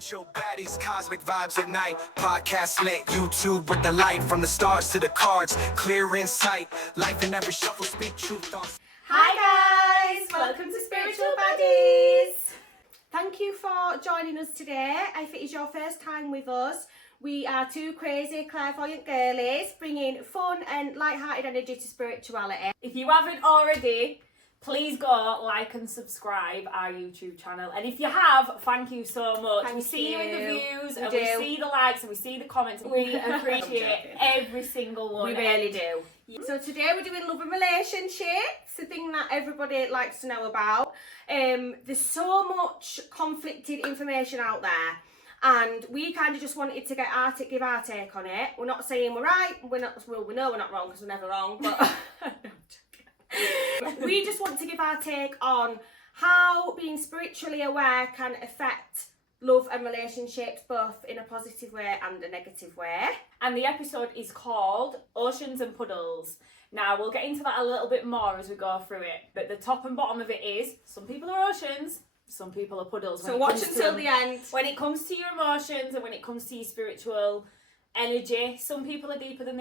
Spiritual Baddies, cosmic vibes at night. Podcast lit, YouTube with the light. From the stars to the cards, clear insight. Life in every shuffle, speak truth on. Hi guys, welcome to Spiritual Baddies. Thank you for joining us today. If it is your first time with us, we are two crazy, clairvoyant girlies bringing fun and light-hearted energy to spirituality. If you haven't already, please go like and subscribe our YouTube channel. And if you have, thank you so much. We see you in the views, and we see the likes, and we see the comments. We appreciate every single one. We really do. So today we're doing love and relationships, the thing that everybody likes to know about. There's so much conflicted information out there, and we kind of just wanted to give our take on it. We're not saying we're right. We know we're not wrong because we're never wrong, but we just want to give our take on how being spiritually aware can affect love and relationships, both in a positive way and a negative way. And the episode is called Oceans and Puddles. Now, we'll get into that a little bit more as we go through it, but the top and bottom of it is some people are oceans, some people are puddles. So watch until the end. When it comes to your emotions and when it comes to your spiritual energy, some people are deeper than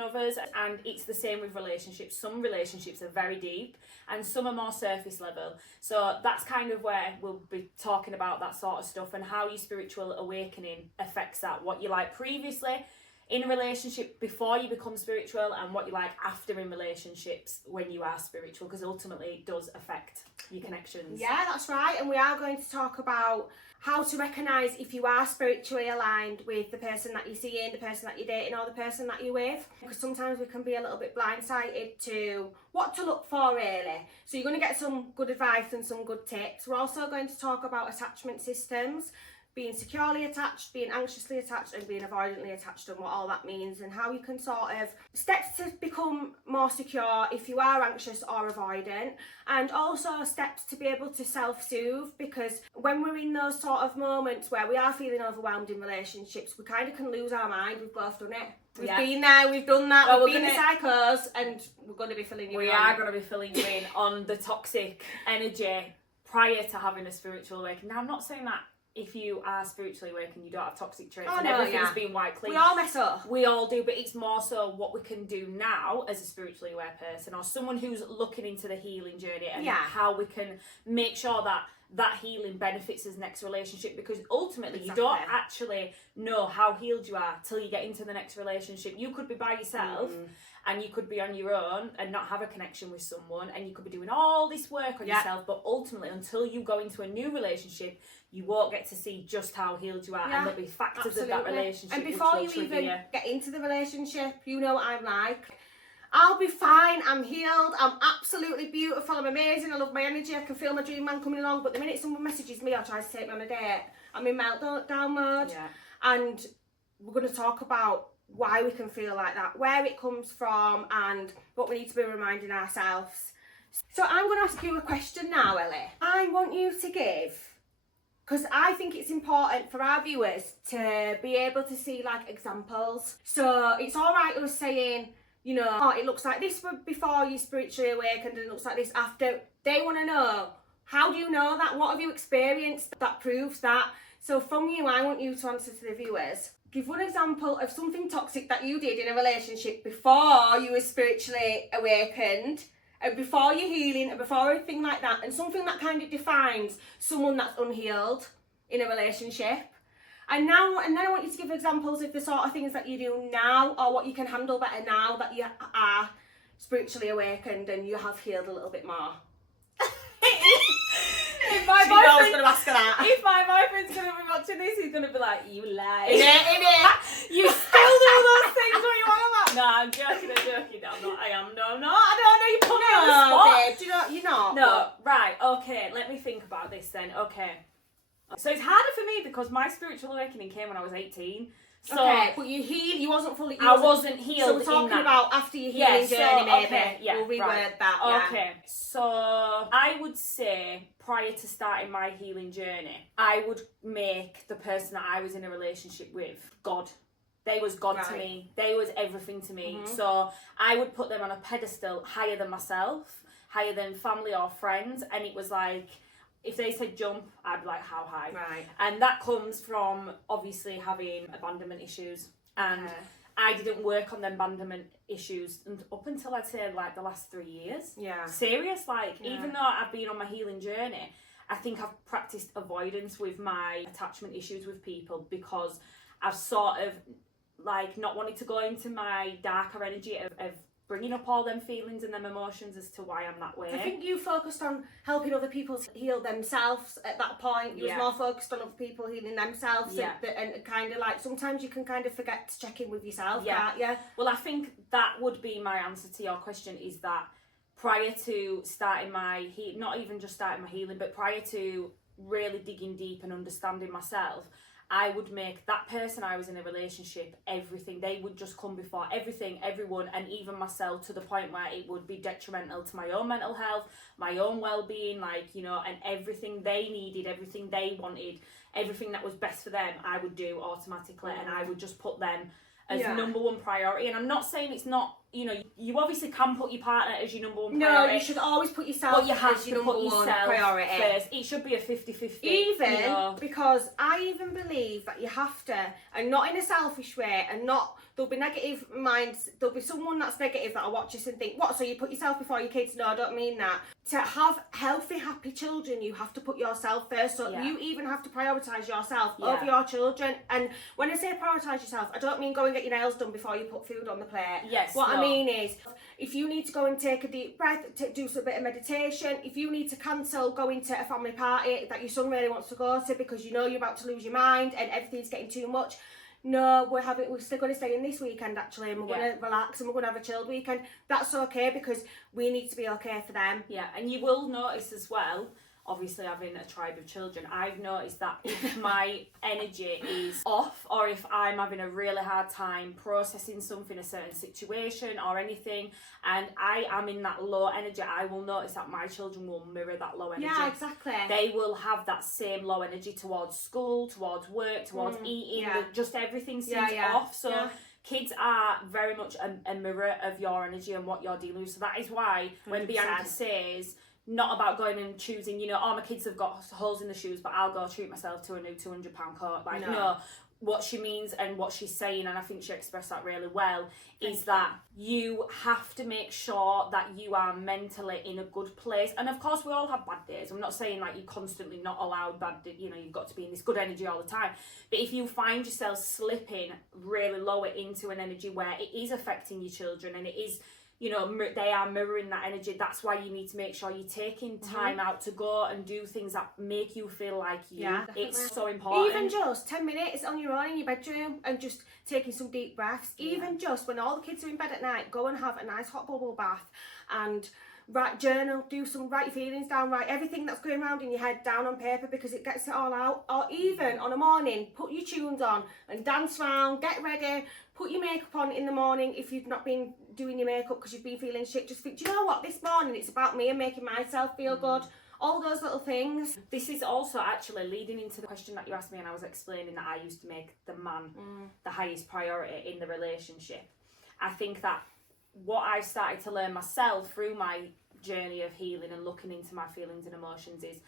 others, and it's the same with relationships. Some relationships are very deep and some are more surface level. So that's kind of where we'll be talking about that sort of stuff and how your spiritual awakening affects that, what you like previously in a relationship before you become spiritual, and what you like after in relationships when you are spiritual, because ultimately it does affect your connections. Yeah, that's right. And we are going to talk about how to recognise if you are spiritually aligned with the person that you're seeing, the person that you're dating, or the person that you're with. Because sometimes we can be a little bit blindsided to what to look for, really. So you're going to get some good advice and some good tips. We're also going to talk about attachment systems, being securely attached, being anxiously attached, and being avoidantly attached, and what all that means, and how you can sort of steps to become more secure if you are anxious or avoidant, and also steps to be able to self-soothe, because when we're in those sort of moments where we are feeling overwhelmed in relationships, we kind of can lose our mind. We've both done it. We've been there, we've done that, we've been in psychos, and we're going to be filling you in. We are going to be filling you in on the toxic energy prior to having a spiritual awakening. Now, I'm not saying that if you are spiritually awake and you don't have toxic traits and everything's been wiped clean. We all mess up. We all do, but it's more so what we can do now as a spiritually aware person, or someone who's looking into the healing journey, and how we can make sure that that healing benefits his next relationship, because ultimately you don't actually know how healed you are till you get into the next relationship. You could be by yourself and you could be on your own and not have a connection with someone, and you could be doing all this work on yourself, but ultimately until you go into a new relationship, you won't get to see just how healed you are, and there'll be factors of that relationship. And before you even get into the relationship, you know what I'm like. I'll be fine, I'm healed, I'm absolutely beautiful, I'm amazing, I love my energy, I can feel my dream man coming along, but the minute someone messages me or tries to take me on a date, I'm in meltdown mode. And we're going to talk about why we can feel like that, where it comes from, and what we need to be reminding ourselves. So I'm going to ask you a question now, Ellie. I want you to give, because I think it's important for our viewers to be able to see like examples. So it's all right us saying, you know, oh, it looks like this before you spiritually awakened and it looks like this after. They want to know, how do you know that? What have you experienced that proves that? So from you, I want you to answer to the viewers. Give one example of something toxic that you did in a relationship before you were spiritually awakened, and before your healing, and before everything like that, and something that kind of defines someone that's unhealed in a relationship. And then I want you to give examples of the sort of things that you do now, or what you can handle better now that you are spiritually awakened and you have healed a little bit more. If my boyfriend's going to be watching this, he's going to be like, you lie. You still do those things when you want to. No, I'm joking. I am. No, I don't know. You put me on the spot. Babe, you're not. No, right, okay, let me think about this then. Okay. So it's harder for me because my spiritual awakening came when I was 18. So okay, but you wasn't fully. I wasn't healed. So we're talking about after your healing journey, maybe. Okay, we'll reword that. Okay, so I would say prior to starting my healing journey, I would make the person that I was in a relationship with God. They was God to me. They was everything to me. So I would put them on a pedestal higher than myself, higher than family or friends, and it was like, if they said jump, I'd be like, how high? Right. And that comes from obviously having abandonment issues. And I didn't work on the abandonment issues up until I'd say like the last 3 years. Yeah. Serious, like even though I've been on my healing journey, I think I've practiced avoidance with my attachment issues with people because I've sort of like not wanted to go into my darker energy of bringing up all them feelings and them emotions as to why I'm that way. I think you focused on helping other people heal themselves at that point. You was more focused on other people healing themselves and kind of like sometimes you can kind of forget to check in with yourself, can't you? Well, I think that would be my answer to your question, is that prior to starting my not even just starting my healing, but prior to really digging deep and understanding myself, I would make that person I was in a relationship everything. They would just come before everything, everyone, and even myself, to the point where it would be detrimental to my own mental health, my own well-being, like, you know, and everything they needed, everything they wanted, everything that was best for them, I would do automatically, and I would just put them as number one priority. And I'm not saying it's not, you know, you obviously can put your partner as your number one priority. No, you should always put yourself as your number one priority first. It should be a 50-50. Even, you know? because I even believe that you have to, and not in a selfish way, and not, there'll be negative minds, there'll be someone that's negative that'll watch this and think, what, so you put yourself before your kids? No, I don't mean that. To have healthy, happy children, you have to put yourself first. So you even have to prioritise yourself over your children. And when I say prioritise yourself, I don't mean go and get your nails done before you put food on the plate. What I mean is, if you need to go and take a deep breath, do some bit of meditation, if you need to cancel going to a family party that your son really wants to go to because you know you're about to lose your mind and everything's getting too much, no, we're still going to stay in this weekend actually, and we're going to relax and we're going to have a chilled weekend. That's okay, because we need to be okay for them. Yeah, and you will notice as well, obviously having a tribe of children, I've noticed that if my energy is off, or if I'm having a really hard time processing something, a certain situation or anything, and I am in that low energy, I will notice that my children will mirror that low energy. Yeah, exactly. They will have that same low energy towards school, towards work, towards eating, just everything seems off. So kids are very much a mirror of your energy and what you're dealing with. So that is why when 100%. Bianca says, not about going and choosing, you know, oh, my kids have got holes in the shoes, but I'll go treat myself to a new £200 coat. Like, no, what she means and what she's saying, and I think she expressed that really well, is that you have to make sure that you are mentally in a good place. And of course, we all have bad days. I'm not saying like you're constantly not allowed bad, you know, you've got to be in this good energy all the time. But if you find yourself slipping really lower into an energy where it is affecting your children and it is, you know, they are mirroring that energy, that's why you need to make sure you're taking time out to go and do things that make you feel like you. Yeah, definitely. It's so important. Even just 10 minutes on your own in your bedroom and just taking some deep breaths. Even just when all the kids are in bed at night, go and have a nice hot bubble bath and write, journal, write your feelings down, write everything that's going around in your head down on paper, because it gets it all out. Or even on a morning, put your tunes on and dance around, get ready, put your makeup on in the morning if you've not been doing your makeup because you've been feeling shit. Just think, do you know what, this morning it's about me and making myself feel good. All those little things. This is also actually leading into the question that you asked me, and I was explaining that I used to make the man the highest priority in the relationship. I think that what I've started to learn myself through my journey of healing and looking into my feelings and emotions is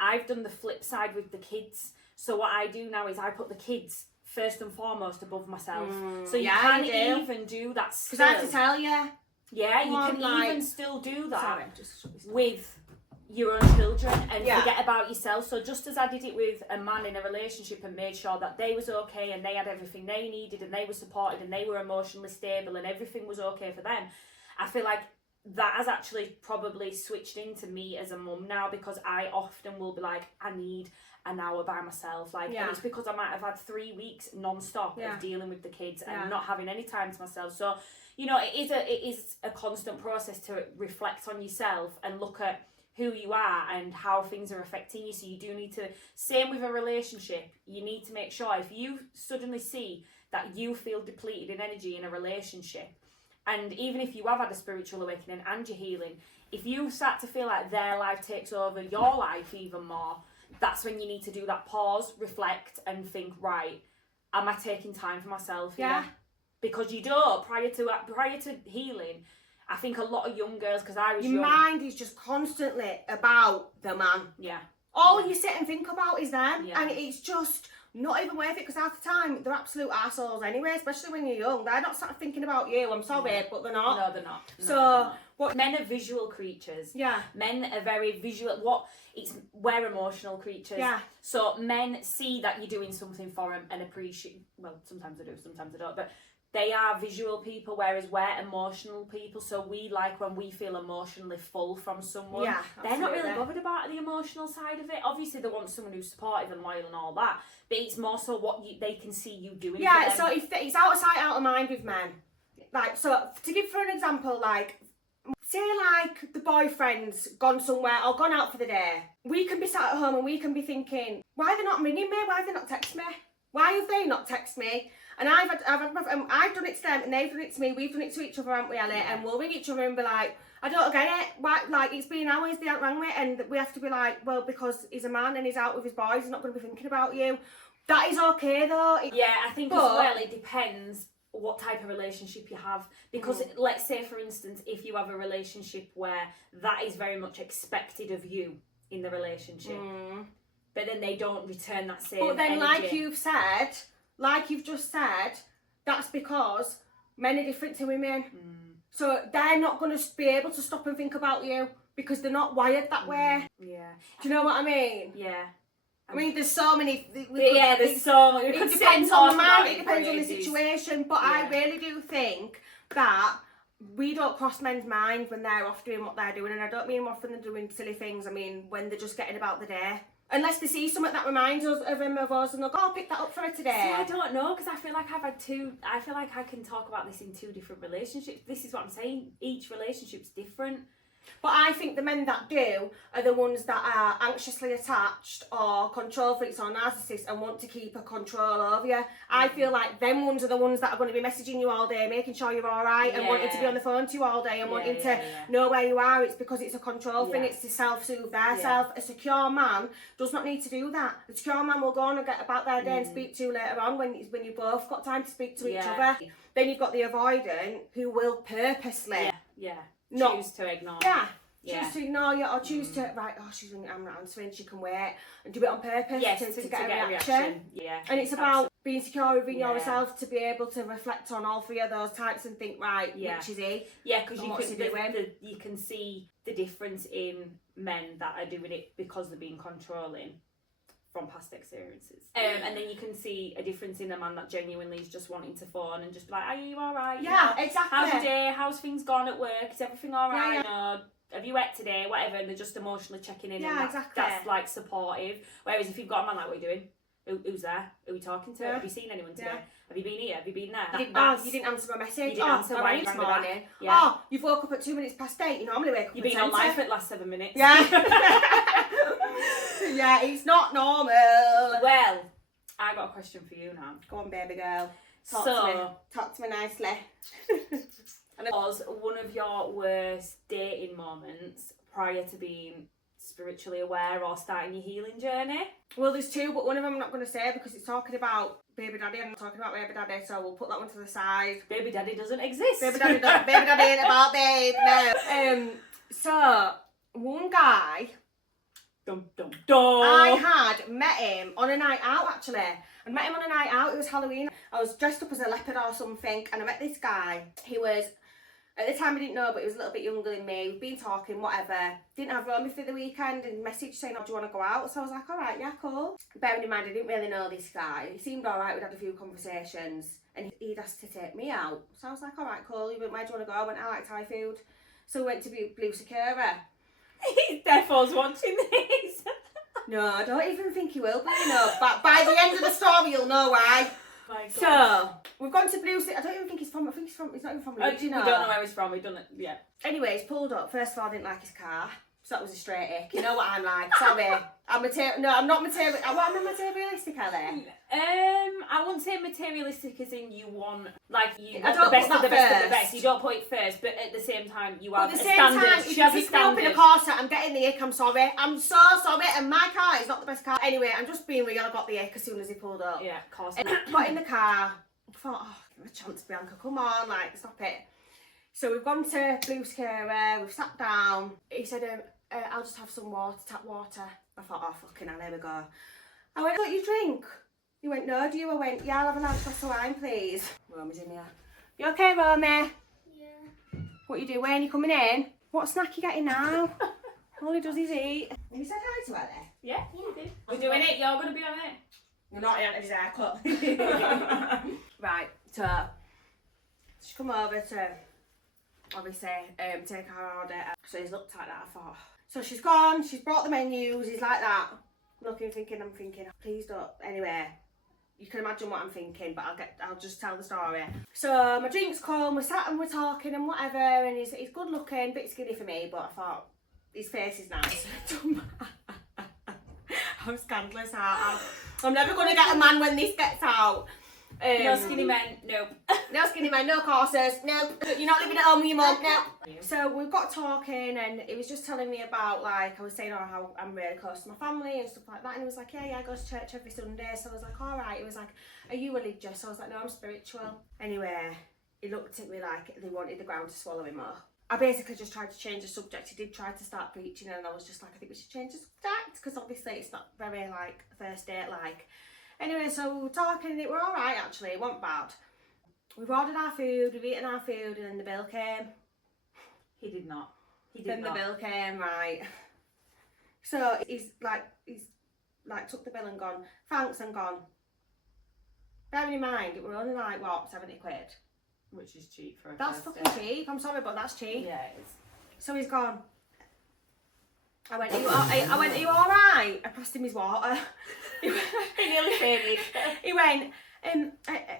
I've done the flip side with the kids. So what I do now is I put the kids first and foremost above myself. So you can even do that still. Because I have to tell you. Yeah, you can even still do that with your own children and forget about yourself. So just as I did it with a man in a relationship and made sure that they was okay and they had everything they needed and they were supported and they were emotionally stable and everything was okay for them, I feel like that has actually probably switched into me as a mum now, because I often will be like, I need an hour by myself, like, and it's because I might have had 3 weeks non-stop of dealing with the kids and not having any time to myself. So, you know, it is a constant process to reflect on yourself and look at who you are and how things are affecting you. So you do need to, same with a relationship, you need to make sure if you suddenly see that you feel depleted in energy in a relationship, and even if you have had a spiritual awakening and you're healing, if you start to feel like their life takes over your life even more, that's when you need to do that pause, reflect and think, right, am I taking time for myself here? Because you don't, prior to healing, I think a lot of young girls, because I was young. Your mind is just constantly about the man. Yeah. All you sit and think about is them, Yeah. and it's just not even worth it, because half the time they're absolute arseholes anyway, especially when you're young. They're not sort of thinking about you, I'm sorry, but they're not. No, they're not. No, So, they're not. what? Men are visual creatures. Yeah. Men are very visual. We're emotional creatures. Yeah. So men see that you're doing something for them and appreciate. Well, sometimes they do, sometimes they don't. But they are visual people, whereas we're emotional people. So we like when we feel emotionally full from someone. Yeah, They're not really absolutely. bothered about the emotional side of it. Obviously, they want someone who's supportive and loyal and all that. But it's more so what they can see you doing. Yeah, for them. so if it's out of sight, out of mind with men. Like, so to give for an example, like, say like the boyfriend's gone somewhere or gone out for the day. We can be sat at home and we can be thinking, why are they not ringing me? Why have they not texted me? Why have they not texted me? And I've done it to them and they've done it to me. We've done it to each other, haven't we, Ellie? And we'll ring each other and be like, I don't get it. Why? Like, it's been hours, they haven't rang me, and we have to be like, well, because he's a man and he's out with his boys, he's not going to be thinking about you. That is okay though. Yeah, I think as well it depends what type of relationship you have, because let's say for instance if you have a relationship where that is very much expected of you in the relationship, but then they don't return that same but then energy. like you've just said, that's because men are different to women, so they're not going to be able to stop and think about you because they're not wired that way. Yeah. Do you know what I mean? Yeah. I mean, there's so many. There's so many. It depends on the man. It depends on the situation. But I really do think that we don't cross men's minds when they're off doing what they're doing, and I don't mean often they're doing silly things. I mean when they're just getting about the day. Unless they see something that reminds us of him, of us, and they'll go, "Oh, pick that up for her today." See, I don't know, because I feel like I've had two. I feel like I can talk about this in two different relationships. This is what I'm saying. Each relationship's different. But I think the men that do are the ones that are anxiously attached or control freaks or narcissists and want to keep a control over you. I feel like them ones are the ones that are going to be messaging you all day, making sure you're all right, and wanting to be on the phone to you all day and wanting to know where you are. It's because it's a control thing. It's to self-soothe their self. A secure man does not need to do that. A secure man will go on and get about their day and speak to you later on when you both got time to speak to each other. Then you've got the avoidant who will purposely choose to ignore. Choose to ignore you, or choose to, right, oh, she's ringing, I'm not answering, she can wait, and do it on purpose to get a reaction. Yeah. And it's about being secure within yourself to be able to reflect on all three of those types and think, right, which is he? Yeah, because you can see the difference in men that are doing it because they're being controlling from past experiences. And then you can see a difference in a man that genuinely is just wanting to phone and just be like, are you alright? Yeah, exactly. How's your day? How's things gone at work? Is everything alright? You know, have you ate today? Whatever, and they're just emotionally checking in, and that's like supportive. Whereas if you've got a man like, what are you doing? Who's there? Who are you talking to? Have you seen anyone today? Have you been here? Have you been there? You didn't answer my message. You didn't answer I why rang you this rang morning. back. Yeah. Oh, you've woke up at 2 minutes past 8. You normally wake up You've at been 10 on live for the last 7 minutes. Yeah. Yeah, it's not normal. Well, I got a question for you now. Go on, baby girl. Talk to me nicely. And it was one of your worst dating moments prior to being spiritually aware or starting your healing journey? Well, there's two, but one of them I'm not going to say because it's talking about baby daddy. I'm talking about baby daddy, so we'll put that one to the side. Baby daddy doesn't exist. Baby daddy ain't about babe. No. So one guy. Dum, dum, dum. I had met him on a night out, actually. I met him on a night out. It was Halloween. I was dressed up as a leopard or something, and I met this guy. He was, at the time I didn't know, but he was a little bit younger than me. We've been talking, whatever. Didn't have Romy for the weekend, and messaged saying, oh, do you want to go out? So I was like, all right, yeah, cool. Bearing in mind, I didn't really know this guy. He seemed all right. We'd had a few conversations, and he'd asked to take me out. So I was like, all right, cool. He went, where do you want to go? I went, I like Thai food. So we went to Blue Sakura. He's definitely watching this. No, I don't even think he will, but you know, but by the end of the story, you'll know why. So, we've gone to Blue City. I don't even think he's from, he's not even from Leeds, you know. We don't know where he's from, we've done it, yeah. Anyway, he's pulled up. First of all, I didn't like his car. So that was a straight ick. You know what I'm like. Sorry. I'm not material. What am I materialistic, Ellie? I wouldn't say materialistic as in you want, like, you I want don't the best put of the that best of the first. best. You don't put it first, but at the same time, you have At the a same standard. time, if She you has a pick me up in a standard. corset, I'm getting the ick. I'm sorry. I'm so sorry. And my car is not the best car. Anyway, I'm just being real. I got the ick as soon as he pulled up. Yeah, of course. Got in the car. I thought, oh, give him a chance, Bianca. Come on, like, stop it. So we've gone to Blue Sakura. We've sat down. He said, I'll just have some water, tap water. I thought, oh, fucking hell, here we go. I went, don't you drink? He went, no, do you? I went, yeah, I'll have a large glass of wine, please. Romy's in here. You okay, Romy? Yeah. What you doing? You coming in? What snack you getting now? All he does is eat. Have you said hi to Ellie? Yeah, you did. We're doing it. You're going to be on it. You're not in his haircut. Right, so she's come over to obviously take our order. So he's looked at that, I thought. So she's gone, she's brought the menus, he's like that. Looking, thinking, I'm thinking, please don't. Anyway, you can imagine what I'm thinking, but I'll just tell the story. So my drinks come, we're sat and we're talking and whatever, and he's good looking, a bit skinny for me, but I thought his face is nice. I'm scandalous. I'm never going to get a man when this gets out. No skinny men, nope. No skinny men, no corsers, nope. You're not living at home with your mum, nope. So we got talking and he was just telling me about, like, I was saying how I'm really close to my family and stuff like that, and he was like, yeah, I go to church every Sunday. So I was like, alright. He was like, are you religious? So I was like, no, I'm spiritual. Anyway, he looked at me like they wanted the ground to swallow him up. I basically just tried to change the subject. He did try to start preaching and I was just like, I think we should change the subject, because obviously it's not very, like, first date like. Anyway, so we were talking and it were alright actually, it wasn't bad. We've ordered our food, we've eaten our food, and then the bill came. He did not. Then the bill came, right. So he's like took the bill and gone, thanks, and gone. Bearing in mind, it were only like, what, 70 quid? Which is cheap for a That's first fucking date. cheap, I'm sorry, but that's cheap. Yeah, it is. So he's gone. I went, are you alright? I passed him his water. He nearly fainted. He went,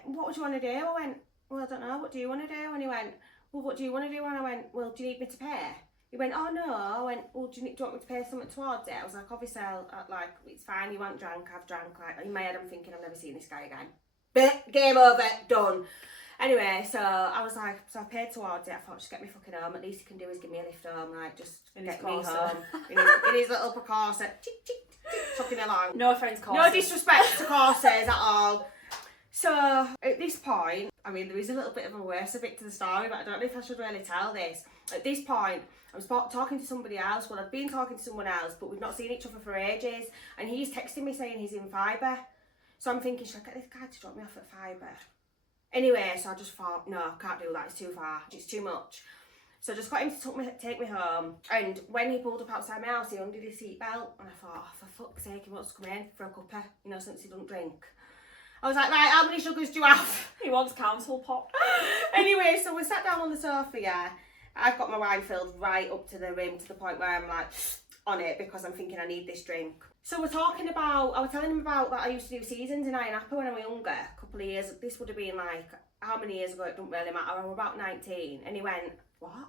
what would you want to do? I went, well, I don't know, what do you want to do? And he went, well, what do you want to do? And I went, well, do you need me to pay? He went, oh no. I went, well, do you want me to pay something towards it? I was like, obviously, like, it's fine, you want drunk, I've drank. Like, in my head, I'm thinking, I've never seen this guy again. But game over, done. Anyway, so I was like, so I paid towards it. I thought, just get me fucking home. At least he can do is give me a lift home, like, just get me home. in his little corset, chucking along. No offence, corsets. No disrespect to corsets at all. So at this point, I mean, there is a little bit of a worse bit to the story, but I don't know if I should really tell this. At this point, I was talking to somebody else. Well, I've been talking to someone else, but we've not seen each other for ages. And he's texting me saying he's in Fibre. So I'm thinking, should I get this guy to drop me off at Fibre? Anyway, so I just thought, no, I can't do that, it's too far, it's too much. So I just got him to take me home, and when he pulled up outside my house, he undid his seatbelt, and I thought, oh, for fuck's sake, he wants to come in for a cuppa, you know, since he doesn't drink. I was like, right, how many sugars do you have? He wants council pop. Anyway, so we sat down on the sofa, yeah. I've got my wine filled right up to the rim, to the point where I'm like, on it, because I'm thinking I need this drink. So we're talking about, I was telling him about that I used to do seasons in Iron Apple when I was younger, a couple of years. This would have been like, how many years ago, it doesn't really matter. I was about 19. And he went, what?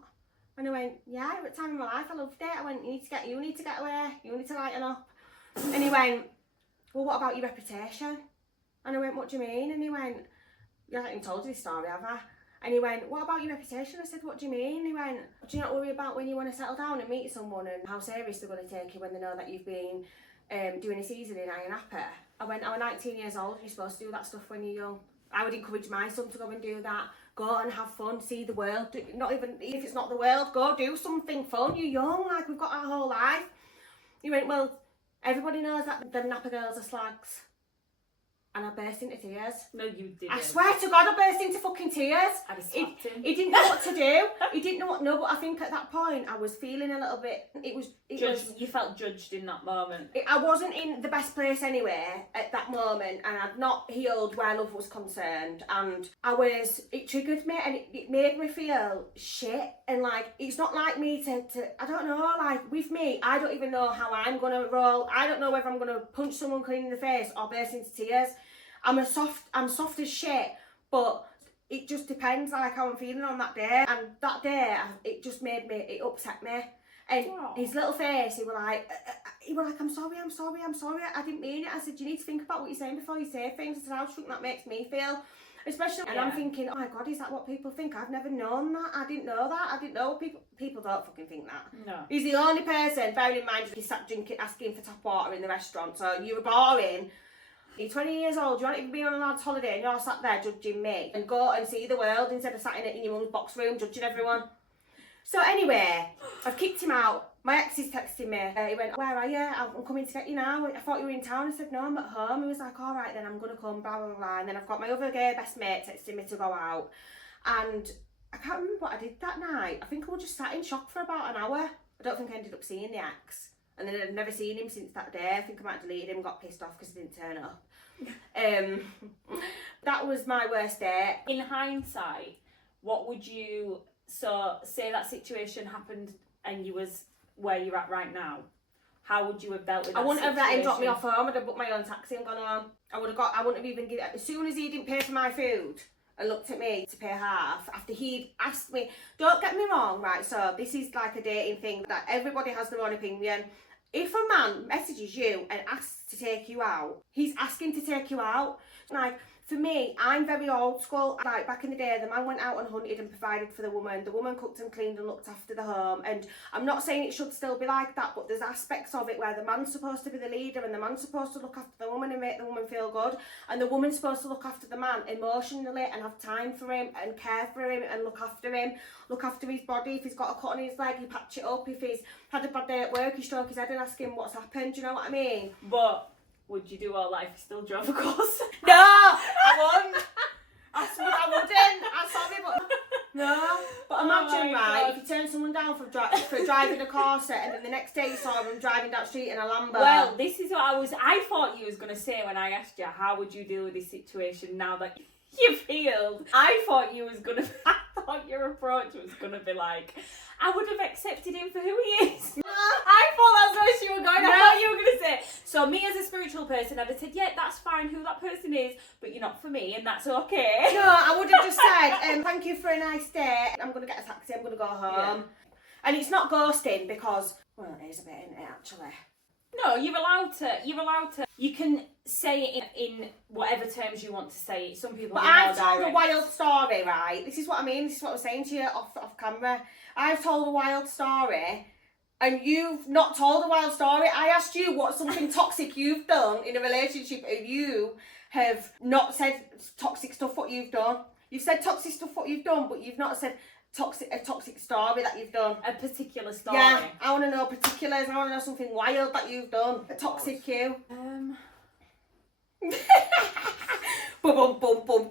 And I went, yeah, at the time of my life, I loved it. I went, you need to get away, you need to lighten up. And he went, well, what about your reputation? And I went, what do you mean? And he went, I haven't even told you this story, have I? And he went, what about your reputation? I said, what do you mean? He went, do you not worry about when you want to settle down and meet someone and how serious they're going to take you when they know that you've been doing a season in Iron Apple? I went, I was 19 years old, you're supposed to do that stuff when you're young. I would encourage my son to go and do that. Go and have fun, see the world. Not even if it's not the world, go do something fun. You're young, like we've got our whole life. He went, well, everybody knows that them Napa girls are slags. And I burst into tears. No, you didn't. I swear to God, I burst into fucking tears. I'd have slapped him. He didn't know what to do. He didn't know what. No, but I think at that point I was feeling a little bit. You felt judged in that moment. I wasn't in the best place anyway at that moment, and I'd not healed where love was concerned, and it triggered me, and it made me feel shit, and like, it's not like me to I don't know, like, with me, I don't even know how I'm gonna roll. I don't know whether I'm gonna punch someone clean in the face or burst into tears. I'm soft as shit, but it just depends, like, how I'm feeling on that day, and that day, it just made me, it upset me. And his little face, he was like, I'm sorry, I didn't mean it. I said, you need to think about what you're saying before you say things. I said, how do you think that makes me feel? Especially, and I'm thinking, oh my God, is that what people think? I've never known that. I didn't know that. I didn't know people don't fucking think that. No. He's the only person, bearing in mind, he sat drinking, asking for tap water in the restaurant, so you were boring. You're 20 years old, you haven't even been on a lad's holiday, and you're sat there judging me. And go and see the world instead of sat in your mum's box room judging everyone. So anyway, I've kicked him out. My ex is texting me. He went, where are you? I'm coming to get you now. I thought you were in town. I said, no, I'm at home. He was like, all right, then I'm going to come, blah, blah, blah. And then I've got my other gay best mate texting me to go out. And I can't remember what I did that night. I think I was just sat in shock for about an hour. I don't think I ended up seeing the ex. And then I'd never seen him since that day. I think I might have deleted him, got pissed off because he didn't turn up. That was my worst date. In hindsight, what would you, so say that situation happened and you was where you're at right now, how would you have dealt with that? I wouldn't have let him drop me situation? off home. I'd have booked my own taxi and gone home. I wouldn't have even given, as soon as he didn't pay for my food and looked at me to pay half, after he'd asked me, don't get me wrong, right, so this is like a dating thing that everybody has their own opinion. If a man messages you and asks to take you out, he's asking to take you out. Like, for me, I'm very old school. Like, back in the day, the man went out and hunted and provided for the woman. The woman cooked and cleaned and looked after the home. And I'm not saying it should still be like that, but there's aspects of it where the man's supposed to be the leader and the man's supposed to look after the woman and make the woman feel good. And the woman's supposed to look after the man emotionally and have time for him and care for him and look after his body. If he's got a cut on his leg, you patch it up. If he's had a bad day at work, you stroke his head and ask him what's happened. Do you know what I mean? But would you do all that if you still drove a course? No, I wouldn't. I wouldn't. I'm sorry, but no. But imagine, right, if you turn someone down for driving a Corsa and then the next day you saw them driving down the street in a Lambo. Well, this is what I thought you was going to say when I asked you, how would you deal with this situation now that you've healed? I thought your approach was going to be like, I would have accepted him for who he is. I thought that's where she was going. I thought you were going to say. So me as a spiritual person, I'd have said, yeah, that's fine who that person is, but you're not for me, and that's okay. No, I would have just said, thank you for a nice day. I'm going to get a taxi, I'm going to go home. Yeah. And it's not ghosting because, well, it is a bit, isn't it, actually? No, you're allowed to. You can say it in whatever terms you want to say it. Some people. But I've told a wild story, right? This is what I mean. This is what I was saying to you off camera. I've told a wild story, and you've not told a wild story. I asked you what's something toxic you've done in a relationship, and you have not said toxic stuff what you've done. You've said toxic stuff what you've done, but you've not said a toxic story that you've done. A particular story. Yeah, I want to know particulars. I want to know something wild that you've done. A toxic you. Boom, boom, boom, boom.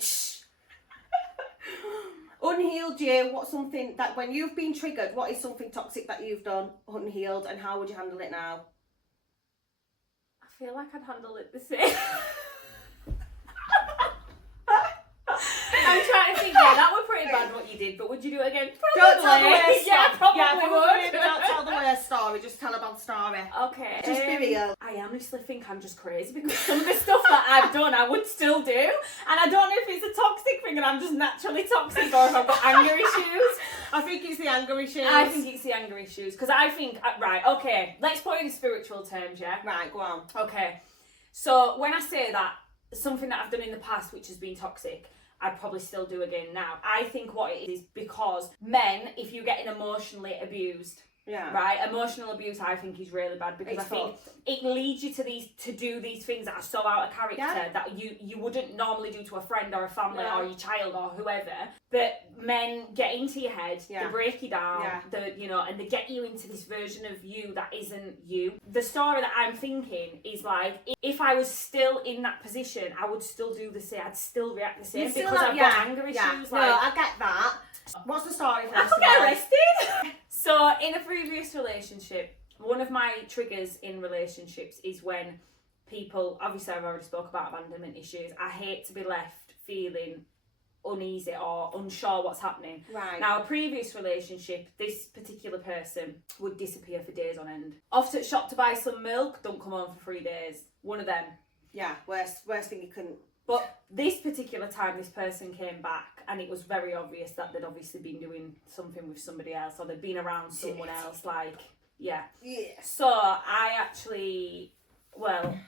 Unhealed you. What's something that when you've been triggered, what is something toxic that you've done unhealed, and how would you handle it now? I feel like I'd handle it the same. I'm trying to think, yeah, that was pretty bad what you did, but would you do it again? Probably. Don't tell the worst. Yeah, probably would. would. Don't tell the worst story, just tell a bad story. Okay. Just be real. I honestly think I'm just crazy because some of the stuff that I've done I would still do, and I don't know if it's a toxic thing and I'm just naturally toxic or if I've got anger issues. I think it's the anger issues. I think it's the anger issues because I think, right, okay, let's put it in spiritual terms, yeah? Right, go on. Okay, so when I say that, something that I've done in the past which has been toxic, I'd probably still do again now. I think what it is because men, if you're getting emotionally abused, yeah, right, emotional abuse I think is really bad because I think it leads you to do these things that are so out of character that you wouldn't normally do to a friend or a family or your child or whoever. But men get into your head, they break you down, and they get you into this version of you that isn't you. The story that I'm thinking is like, if I was still in that position, I would still do the same. I'd still react the same because I've got anger issues. Yeah. Like, no, I get that. What's the story first? I could get arrested. So in a previous relationship, one of my triggers in relationships is when people, obviously I've already spoke about abandonment issues. I hate to be left feeling uneasy or unsure what's happening. Right. Now, a previous relationship, this particular person would disappear for days on end. Off to the shop to buy some milk, don't come home for 3 days. One of them. Yeah, worst thing you couldn't. But this particular time, this person came back and it was very obvious that they'd obviously been doing something with somebody else or they'd been around someone else, like, yeah. So I actually, well...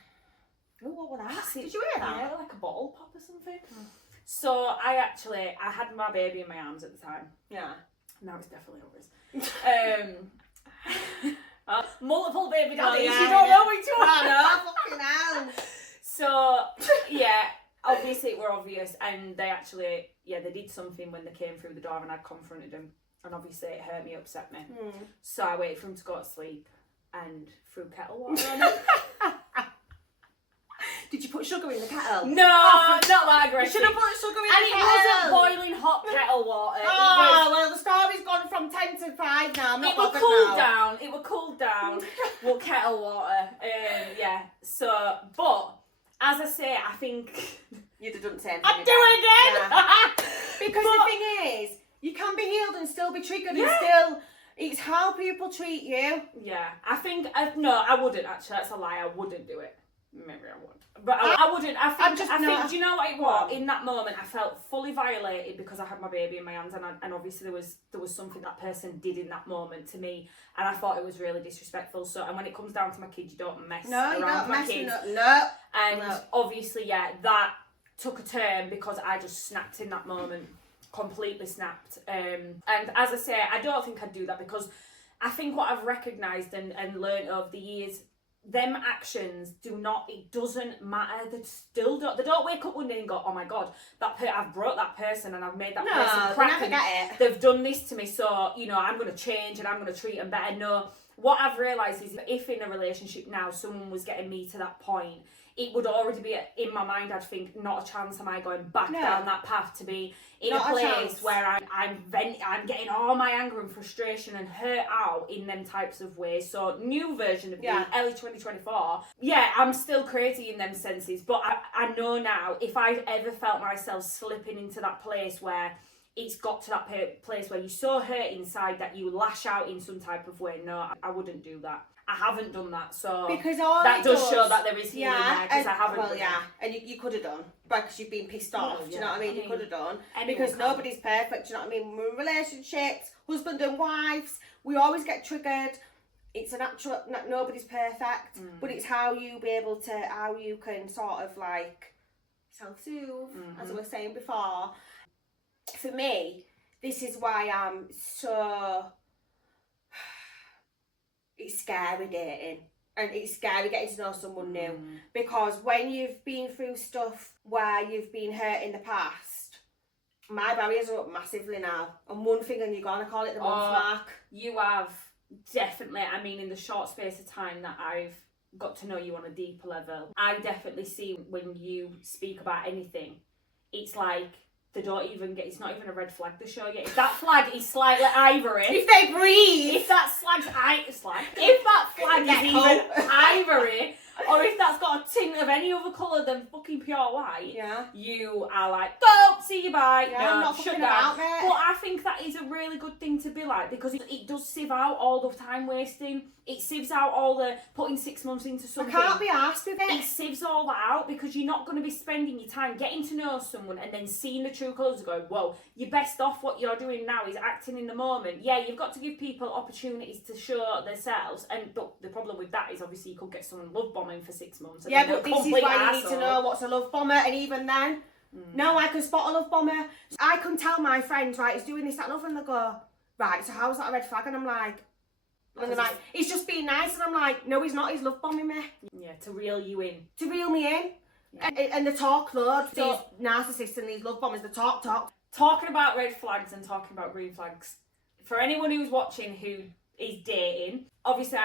Oh, what was that? Did you hear that? Yeah, like a bottle pop or something. So I had my baby in my arms at the time. Yeah. Now it's definitely over. Multiple baby daddies, yeah, you don't know which one. I know, fucking hell. So, yeah, obviously it were obvious, and they actually, they did something when they came through the door and I confronted them. and obviously it hurt me, upset me. So I waited for him to go to sleep and threw kettle water on it. Did you put sugar in the kettle? No, not that aggressive. You should have put sugar in and the it kettle. wasn't boiling hot kettle water. Well, the story's gone from 10 to 5 now. I'm not It will bothered cool now. down. It will cool down. Well, kettle water. Yeah. So, but as I say, I think You'd have done the same thing. I'd do it again. Yeah. Because the thing is, you can be healed and still be triggered and still. It's how people treat you. Yeah, I think no, I wouldn't actually. That's a lie. I wouldn't do it. Maybe I would, but I wouldn't. I think. Do you know what it was? In that moment, I felt fully violated because I had my baby in my hands, and obviously there was something that person did in that moment to me, and I thought it was really disrespectful. So, and when it comes down to my kids, you don't mess around with my kids. And obviously, that took a turn because I just snapped in that moment, completely snapped. And as I say, I don't think I'd do that because I think what I've recognised and learned over the years. Them actions it doesn't matter. They don't wake up one day and go, oh my God, I've broke that person and I've made that person crack. They never get it. They've done this to me, so, I'm going to change and I'm going to treat them better. No, what I've realised is that if in a relationship now someone was getting me to that point, it would already be in my mind, I'd think, not a chance am I going back down that path to be in a place where I'm getting all my anger and frustration and hurt out in them types of ways. So new version of me, Ellie 2024, I'm still crazy in them senses, but I know now if I've ever felt myself slipping into that place where it's got to that place where you're so hurt inside that you lash out in some type of way, no, I wouldn't do that. I haven't done that, so because that does show that there is healing there, because I haven't done that. And you could have done, because you've been pissed off, do you know what I mean? You could have done, because nobody's perfect, do you know what I mean? We're in relationships, husband and wives, we always get triggered. It's a natural, nobody's perfect, but it's how you can sort of like self-soothe, as I was saying before. For me, this is why I'm so... It's scary dating, and it's scary getting to know someone new, because when you've been through stuff where you've been hurt in the past, my barriers are up massively now, and one thing and you're gone, I call it the month mark. You have definitely, I mean, in the short space of time that I've got to know you on a deeper level, I definitely see when you speak about anything, it's like it's not even a red flag to show you. If that flag is slightly ivory, if they breathe, if that flag is even ivory, or if that's got a tint of any other colour than fucking pure white, you are like, go, see you bye. Yeah, I'm not fucking about, mate. But I think that is a really good thing to be like, because it does sieve out all the time wasting. It sieves out all the putting 6 months into something. I can't be arsed with it. It sieves all that out, because you're not going to be spending your time getting to know someone and then seeing the true colours and going, whoa, you're best off what you're doing now is acting in the moment. Yeah, you've got to give people opportunities to show themselves, but the problem with that is obviously you could get someone love bombing for 6 months. Yeah, but this is why you need to know what's a love bomber, and even then, no, I can spot a love bomber. I can tell my friends, right, he's doing this, that, and other, and they go, right, so how's that a red flag? And I'm like, and they're like, he's just being nice, and I'm like, no, he's not, he's love bombing me. Yeah, to reel you in. To reel me in. Yeah. And they talk loads, these narcissists and these love bombers, they talk. Talking about red flags and talking about green flags, for anyone who's watching who is dating, obviously,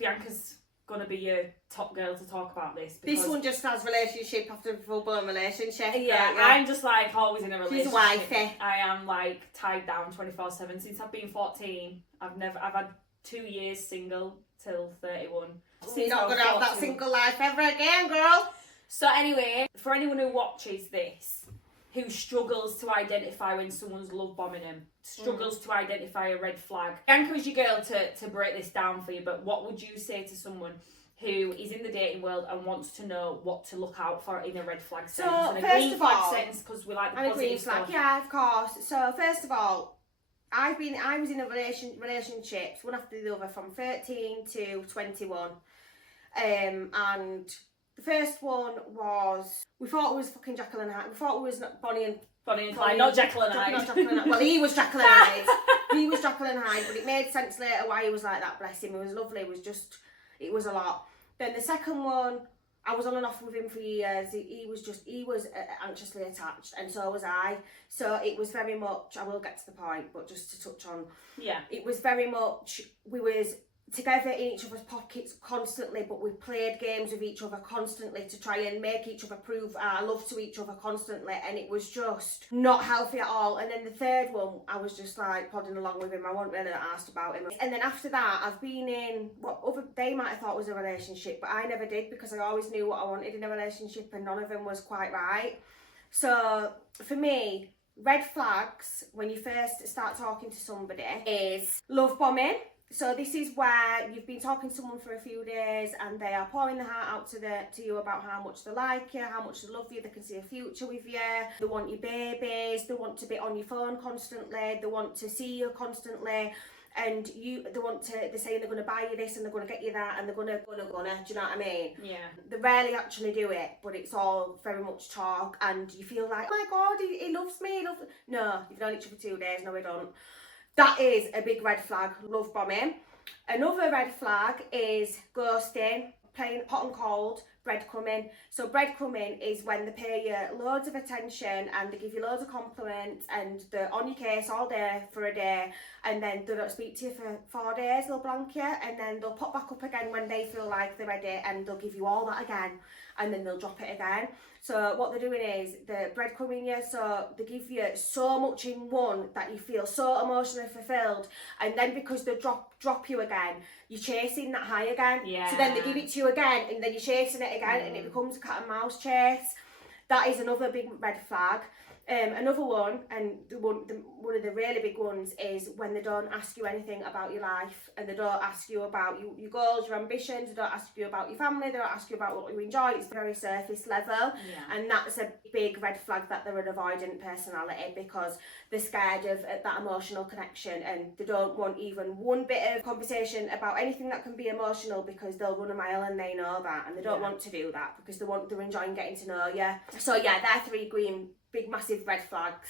Bianca's going to be your top girl to talk about this. This one just has relationship after full-blown relationship. Yeah, I'm just always in a relationship. She's wifey. I am tied down 24/7 since I've been 14. I've had 2 years single till 31. You're not going to have that single life ever again, girl. So anyway, for anyone who watches this, who struggles to identify when someone's love bombing them, struggles to identify a red flag, Bianca is your girl to break this down for you, but what would you say to someone who is in the dating world and wants to know what to look out for in a red flag sense and a green flag sense, because we like the positive stuff. Yeah, of course. So first of all, I was in a relationships one after the other from 13 to 21, and the first one was, we thought it was fucking Jekyll and Hyde. We thought it was Bonnie and Clyde, not Jekyll and Hyde. Well, he was Jekyll and Hyde. He was Jekyll and Hyde, but it made sense later why he was like that. Bless him. It was lovely. It was a lot. Then the second one, I was on and off with him for years. He was anxiously attached, and so was I. So it was very much, I will get to the point, but just to touch on, it was very much, we was together in each other's pockets constantly, but we played games with each other constantly to try and make each other prove our love to each other constantly, and it was just not healthy at all. And then the third one, I was just like plodding along with him. I wasn't really asked about him. And then after that, I've been in what they might have thought was a relationship, but I never did, because I always knew what I wanted in a relationship, and none of them was quite right. So for me, red flags when you first start talking to somebody is love bombing. So this is where you've been talking to someone for a few days and they are pouring their heart out to you about how much they like you, how much they love you, they can see a future with you, they want your babies, they want to be on your phone constantly, they want to see you constantly, and they're saying they're going to buy you this and they're going to get you that, and they're gonna, do you know what I mean? Yeah. They rarely actually do it, but it's all very much talk, and you feel like, oh my God, he loves me, No, you've known each other for 2 days, no we don't. That is a big red flag, love bombing. Another red flag is ghosting, playing hot and cold, breadcrumbing. So breadcrumbing is when they pay you loads of attention and they give you loads of compliments and they're on your case all day for a day, and then they don't speak to you for 4 days, they'll blank you, and then they'll pop back up again when they feel like they're ready, and they'll give you all that again, and then they'll drop it again. So what they're doing is they're breadcrumbing you, so they give you so much in one that you feel so emotionally fulfilled, and then because they drop you again, you're chasing that high again. Yeah. So then they give it to you again, and then you're chasing it again, and it becomes a cat and mouse chase. That is another big red flag. Another one, and one of the really big ones, is when they don't ask you anything about your life, and they don't ask you about your goals, your ambitions, they don't ask you about your family, they don't ask you about what you enjoy. It's very surface level, and that's a big red flag that they're an avoidant personality, because they're scared of that emotional connection, and they don't want even one bit of conversation about anything that can be emotional, because they'll run a mile and they know that, and they don't want to do that because they're enjoying getting to know you. So yeah, they're three big massive red flags.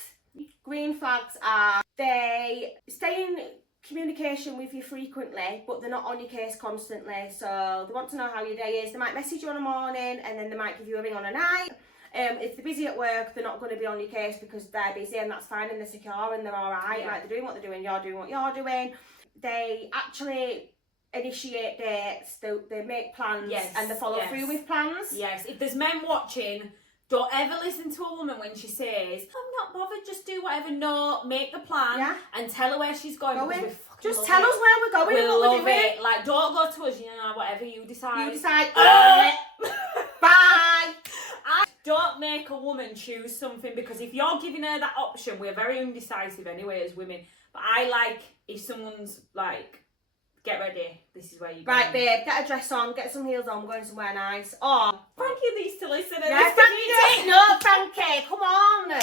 Green flags are they stay in communication with you frequently, but they're not on your case constantly. So they want to know how your day is. They might message you on a morning and then they might give you a ring on a night. If they're busy at work, they're not going to be on your case because they're busy, and that's fine, and they're secure and they're alright. Like, they're doing what they're doing, you're doing what you're doing. They actually initiate dates, they make plans, and they follow through with plans. Yes, if there's men watching, don't ever listen to a woman when she says, I'm not bothered, just do whatever. No, make the plan and tell her where she's going. Just tell us where we're going and what we're doing. It. Like, don't go to us, whatever you decide. You decide. Bye. Don't make a woman choose something, because if you're giving her that option, we're very undecisive anyway as women. But I like if someone's like, get ready, this is where you go. Right, babe, get a dress on, get some heels on, we're going somewhere nice. Or Frankie needs to listen. Yeah, Frankie, no, Frankie, come on.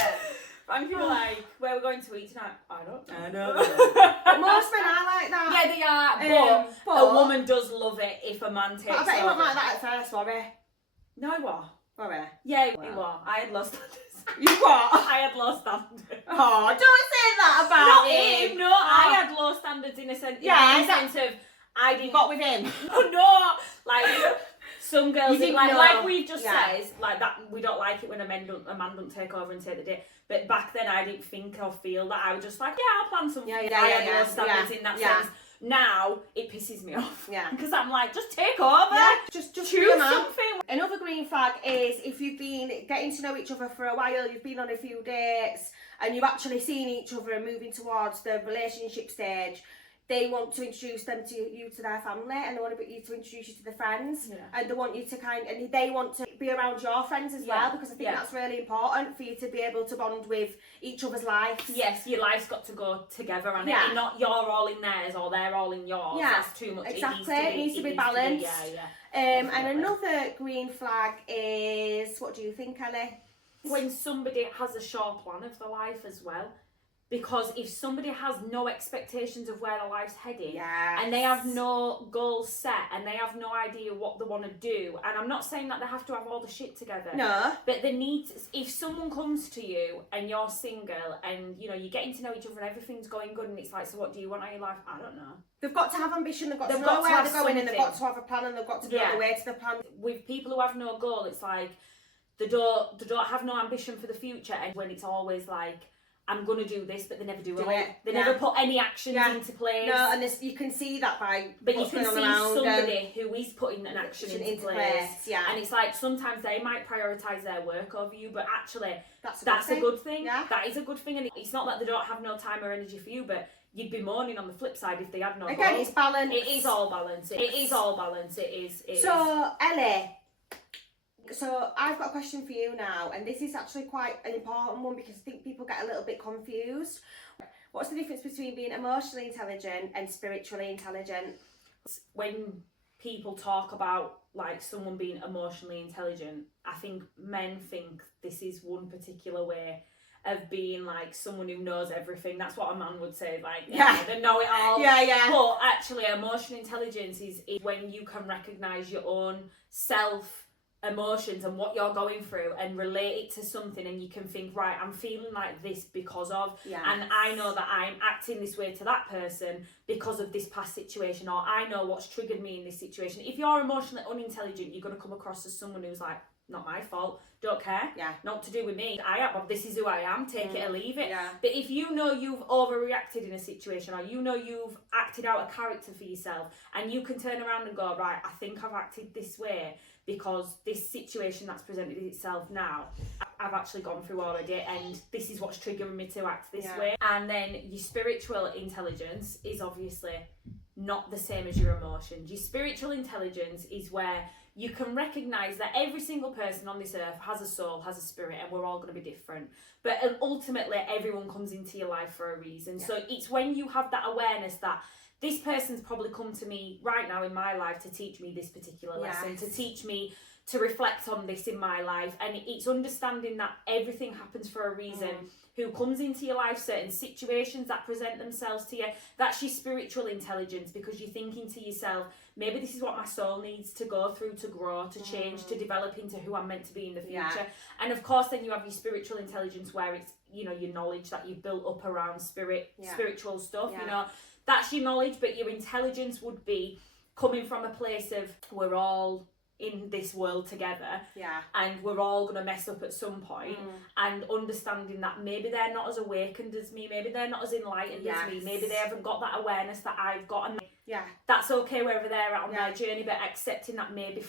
Frankie will like, where are we going to eat tonight? I don't know. Most men are like that. Yeah, they are, but a woman does love it if a man takes over. I bet you weren't like that at first, Robbie. No, I was. Robbie? Yeah, he was. I had lost standards. You what? I had low standards. Oh, don't say that about him. No, I had low standards in a sense. Yeah, in a sense of I didn't. Got with him. No, like some girls, like we've just said, like that we don't like it when a man don't take over and take the day. But back then, I didn't think or feel that. I was just like, I'll plan something. I had low standards in that sense. Now it pisses me off. Yeah. Because I'm like, just take over. Yeah. Just choose something. Another green flag is if you've been getting to know each other for a while, you've been on a few dates, and you've actually seen each other and moving towards the relationship stage. They want to introduce you to their family, and they want you to introduce you to their friends, and they want you to and they want to be around your friends as well, because I think that's really important for you to be able to bond with each other's lives. Yes, your life's got to go together, and not you're all in theirs or they're all in yours. Yeah, that's too much. Exactly, it needs to be balanced. And another green flag is, what do you think, Ellie? When somebody has a short plan of their life as well. Because if somebody has no expectations of where their life's heading, Yes. and they have no goals set, and they have no idea what they want to do, and I'm not saying that they have to have all the shit together. No. But they need, if someone comes to you and you're single and, you know, you're getting to know each other and everything's going good and it's like, so what do you want out of your life? I don't know. They've got to have ambition, they've got to know got to where have they're going, and they've got something. to have a plan, and they've got to know Yeah. the way to the plan. With people who have no goal, it's like, they don't have no ambition for the future, and when it's always like, I'm going to do this, but they never do it. They never put any actions into place. No, and this, you can see that by but what's you can going see on around somebody who is putting an action into place. Yeah. And it's like, sometimes they might prioritise their work over you, but actually, That's a good thing. Yeah. That is a good thing. And it's not that they don't have no time or energy for you, but you'd be mourning on the flip side if they had no Again, goal. it's balance. It is all balance. It is all balance. It is. So, Ellie, so I've got a question for you now, and this is actually quite an important one because I think people get a little bit confused. What's the difference between being emotionally intelligent and spiritually intelligent? When people talk about like someone being emotionally intelligent, I think men think this is one particular way of being like someone who knows everything. That's what a man would say, like, they know it all. Yeah. But actually, emotional intelligence is when you can recognise your own self emotions and what you're going through and relate it to something, and you can think, right, I'm feeling like this because of, and I know that I'm acting this way to that person because of this past situation, or I know what's triggered me in this situation. If you're emotionally unintelligent, you're going to come across as someone who's like, not my fault, don't care, not to do with me, this is who I am, take it or leave it. But if you know you've overreacted in a situation, or you know you've acted out a character for yourself, and you can turn around and go, right, I think I've acted this way because this situation that's presented itself now, I've actually gone through already, and this is what's triggering me to act this way. And then your spiritual intelligence is obviously not the same as your emotions. Your spiritual intelligence is where you can recognise that every single person on this earth has a soul, has a spirit, and we're all going to be different. But ultimately, everyone comes into your life for a reason. So it's when you have that awareness that this person's probably come to me right now in my life to teach me this particular lesson, to teach me to reflect on this in my life. And it's understanding that everything happens for a reason. Who comes into your life, certain situations that present themselves to you, that's your spiritual intelligence, because you're thinking to yourself, maybe this is what my soul needs to go through to grow, to change, to develop into who I'm meant to be in the future. And of course, then you have your spiritual intelligence, where it's, you know, your knowledge that you've built up around spiritual stuff, you know, that's your knowledge. But your intelligence would be coming from a place of, we're all in this world together, and we're all going to mess up at some point, and understanding that maybe they're not as awakened as me, maybe they're not as enlightened as me, maybe they haven't got that awareness that I've got, and that's okay wherever they're at on their journey, but accepting that maybe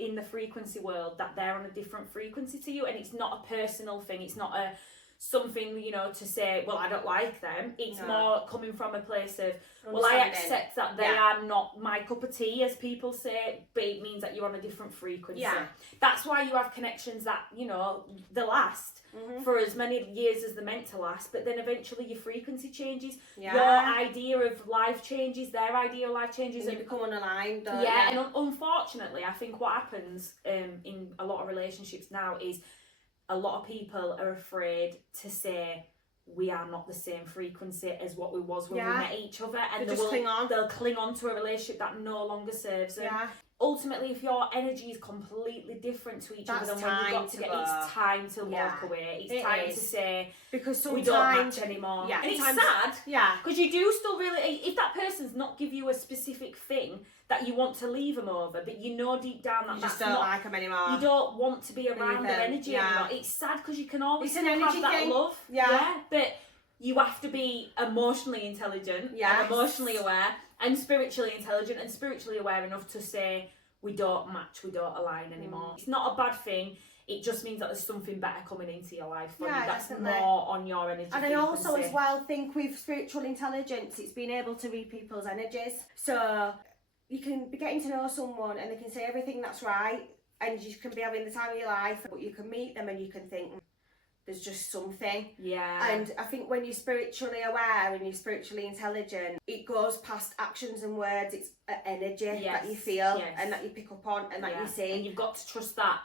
in the frequency world that they're on a different frequency to you, and it's not a personal thing, it's not a something, you know, to say, well, I don't like them. It's more coming from a place of, well, I accept that they are not my cup of tea, as people say, but it means that you're on a different frequency. That's why you have connections that, you know, they last for as many years as they're meant to last, but then eventually your frequency changes, your idea of life changes, their idea of life changes, and you become unaligned. And unfortunately, I think what happens in a lot of relationships now is a lot of people are afraid to say we are not the same frequency as what we was when we met each other, and they'll cling on to a relationship that no longer serves them. Ultimately, if your energy is completely different to each other than when you got together, it's time to walk away. It's time to say, because we don't match anymore. Yeah, and it's sad. Because you do still really, if that person's not give you a specific thing that you want to leave them over, but you know deep down that you that's just don't not, like them anymore. You don't want to be around their energy anymore. It's sad because you can always it's an energy have that thing. love. But you have to be emotionally intelligent and emotionally aware and spiritually intelligent and spiritually aware enough to say, we don't match, we don't align anymore. It's not a bad thing. It just means that there's something better coming into your life for you. That's more on your energy. And I also as well think with spiritual intelligence, it's being able to read people's energies. So you can be getting to know someone and they can say everything that's right, and you can be having the time of your life, but you can meet them and you can think, there's just something. And I think when you're spiritually aware and you're spiritually intelligent, it goes past actions and words. It's energy that you feel and that you pick up on and that you see. And you've got to trust that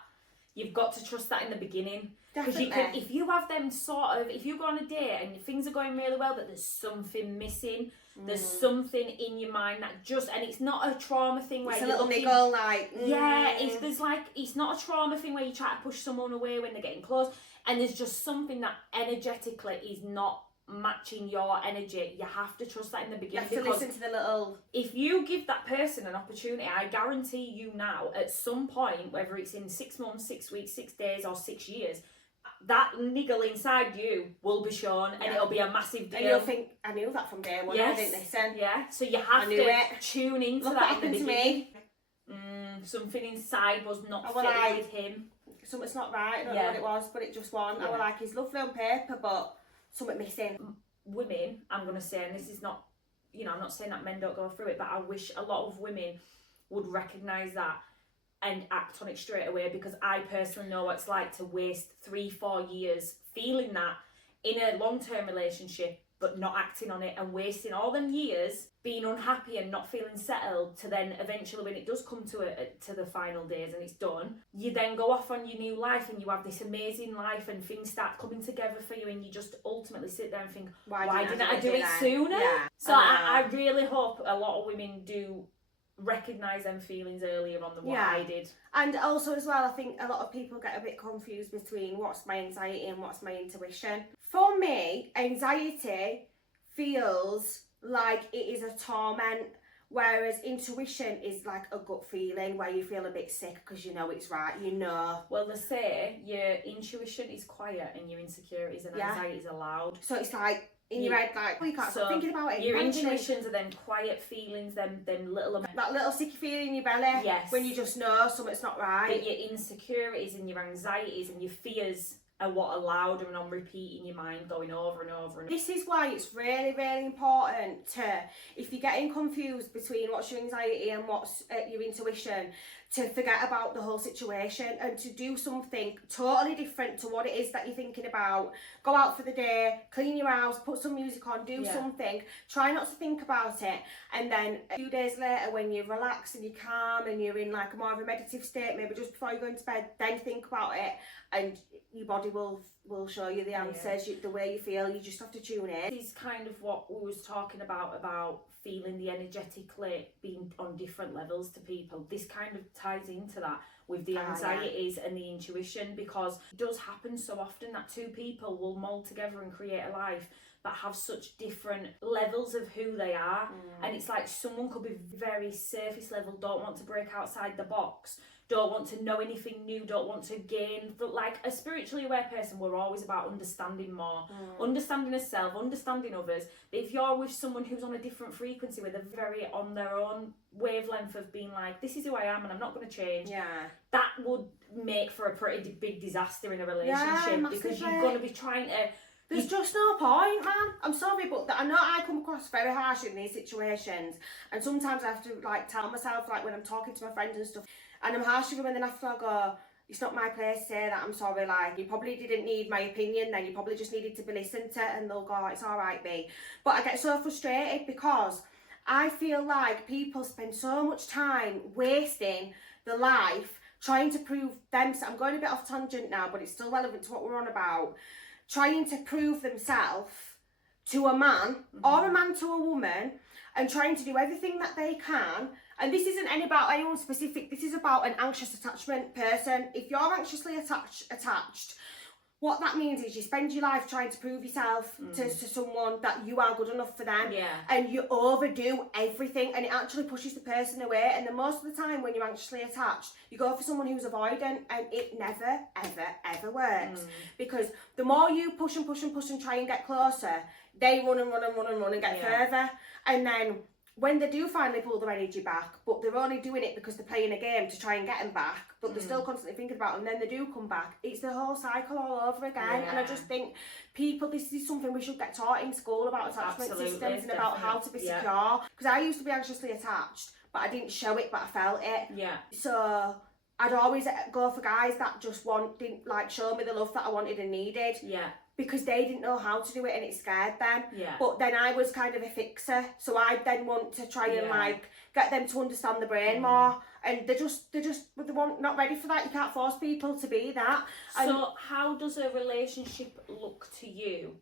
you've got to trust that in the beginning. Because Definitely. if you have them if you go on a date and things are going really well, but there's something missing, there's something in your mind that and it's not a trauma thing where it's a you're little looking, niggle, like it's not a trauma thing where you try to push someone away when they're getting close, and there's just something that energetically is not matching your energy. You have to trust that in the beginning. You have to listen to the little... If you give that person an opportunity, I guarantee you now, at some point, whether it's in 6 months, 6 weeks, 6 days, or 6 years, that niggle inside you will be shown, and it'll be a massive deal. And you'll think, I knew that from day one. I didn't listen. Yeah, so you have to tune into that in the beginning. Something inside was not fitting with him. Something's not right. I don't know what it was, but it just wasn't. I was like, he's lovely on paper, but something missing. Women, I'm going to say, and this is not, I'm not saying that men don't go through it, but I wish a lot of women would recognise that and act on it straight away, because I personally know what it's like to waste 3-4 years feeling that in a long-term relationship but not acting on it, and wasting all them years being unhappy and not feeling settled, to then eventually when it does come to the final days and it's done, you then go off on your new life and you have this amazing life and things start coming together for you, and you just ultimately sit there and think, why didn't I do it sooner? So I really hope a lot of women do recognise them feelings earlier on than what I did. And also as well, I think a lot of people get a bit confused between what's my anxiety and what's my intuition. For me, anxiety feels like it is a torment, whereas intuition is like a gut feeling where you feel a bit sick because you know it's right, Well, they say your intuition is quiet and your insecurities and anxieties are loud. So it's like in your head, like, you can't stop thinking about it. Your intuitions are them quiet feelings, them little... That little sicky feeling in your belly. Yes. When you just know something's not right. But your insecurities and your anxieties and your fears are what are louder and on repeat in your mind, going over and over and over. This is why it's really, really important to, if you're getting confused between what's your anxiety and what's your intuition, to forget about the whole situation and to do something totally different to what it is that you're thinking about. Go out for the day, clean your house, put some music on, do something. Try not to think about it. And then a few days later, when you're relaxed and you're calm and you're in like a more of a meditative state, maybe just before you go into bed, then think about it, and your body will show you the answers, the way you feel. You just have to tune in. This is kind of what we was talking about feeling the energetically being on different levels to people. This kind of ties into that with the anxieties and the intuition, because it does happen so often that two people will mold together and create a life but have such different levels of who they are. And it's like someone could be very surface level, don't want to break outside the box, don't want to know anything new, don't want to gain. But like a spiritually aware person, we're always about understanding more, understanding yourself, understanding others. But if you're with someone who's on a different frequency, where they're very on their own wavelength of being like, this is who I am and I'm not going to change, that would make for a pretty big disaster in a relationship, because you're going to be trying to... There's just no point, man. I'm sorry, but I know I come across very harsh in these situations, and sometimes I have to like tell myself, like when I'm talking to my friends and stuff, and I'm harsh with them, and then after I go, it's not my place to say that, I'm sorry, like, you probably didn't need my opinion then, you probably just needed to be listened to, and they'll go, it's alright, B. But I get so frustrated because I feel like people spend so much time wasting their life trying to prove themselves. I'm going a bit off tangent now, but it's still relevant to what we're on about. Trying to prove themselves to a man or a man to a woman, and trying to do everything that they can. And this isn't about anyone specific, this is about an anxious attachment person. If you're anxiously attached, what that means is you spend your life trying to prove yourself to someone that you are good enough for them, and you overdo everything, and it actually pushes the person away. And then most of the time when you're anxiously attached, you go for someone who's avoidant, and it never, ever, ever works. Because the more you push and push and push and try and get closer, they run and run and run and run and get further. And then when they do finally pull their energy back, but they're only doing it because they're playing a game to try and get them back, but they're still constantly thinking about them, and then they do come back, it's the whole cycle all over again. And I just think people, this is something we should get taught in school about attachment systems and about how to be secure. Because I used to be anxiously attached, but I didn't show it, but I felt it. So I'd always go for guys that just didn't like show me the love that I wanted and needed. Yeah. Because they didn't know how to do it and it scared them. Yeah. But then I was kind of a fixer, so I'd then want to try and like get them to understand the brain more. And they not ready for that. You can't force people to be that. So how does a relationship look to you?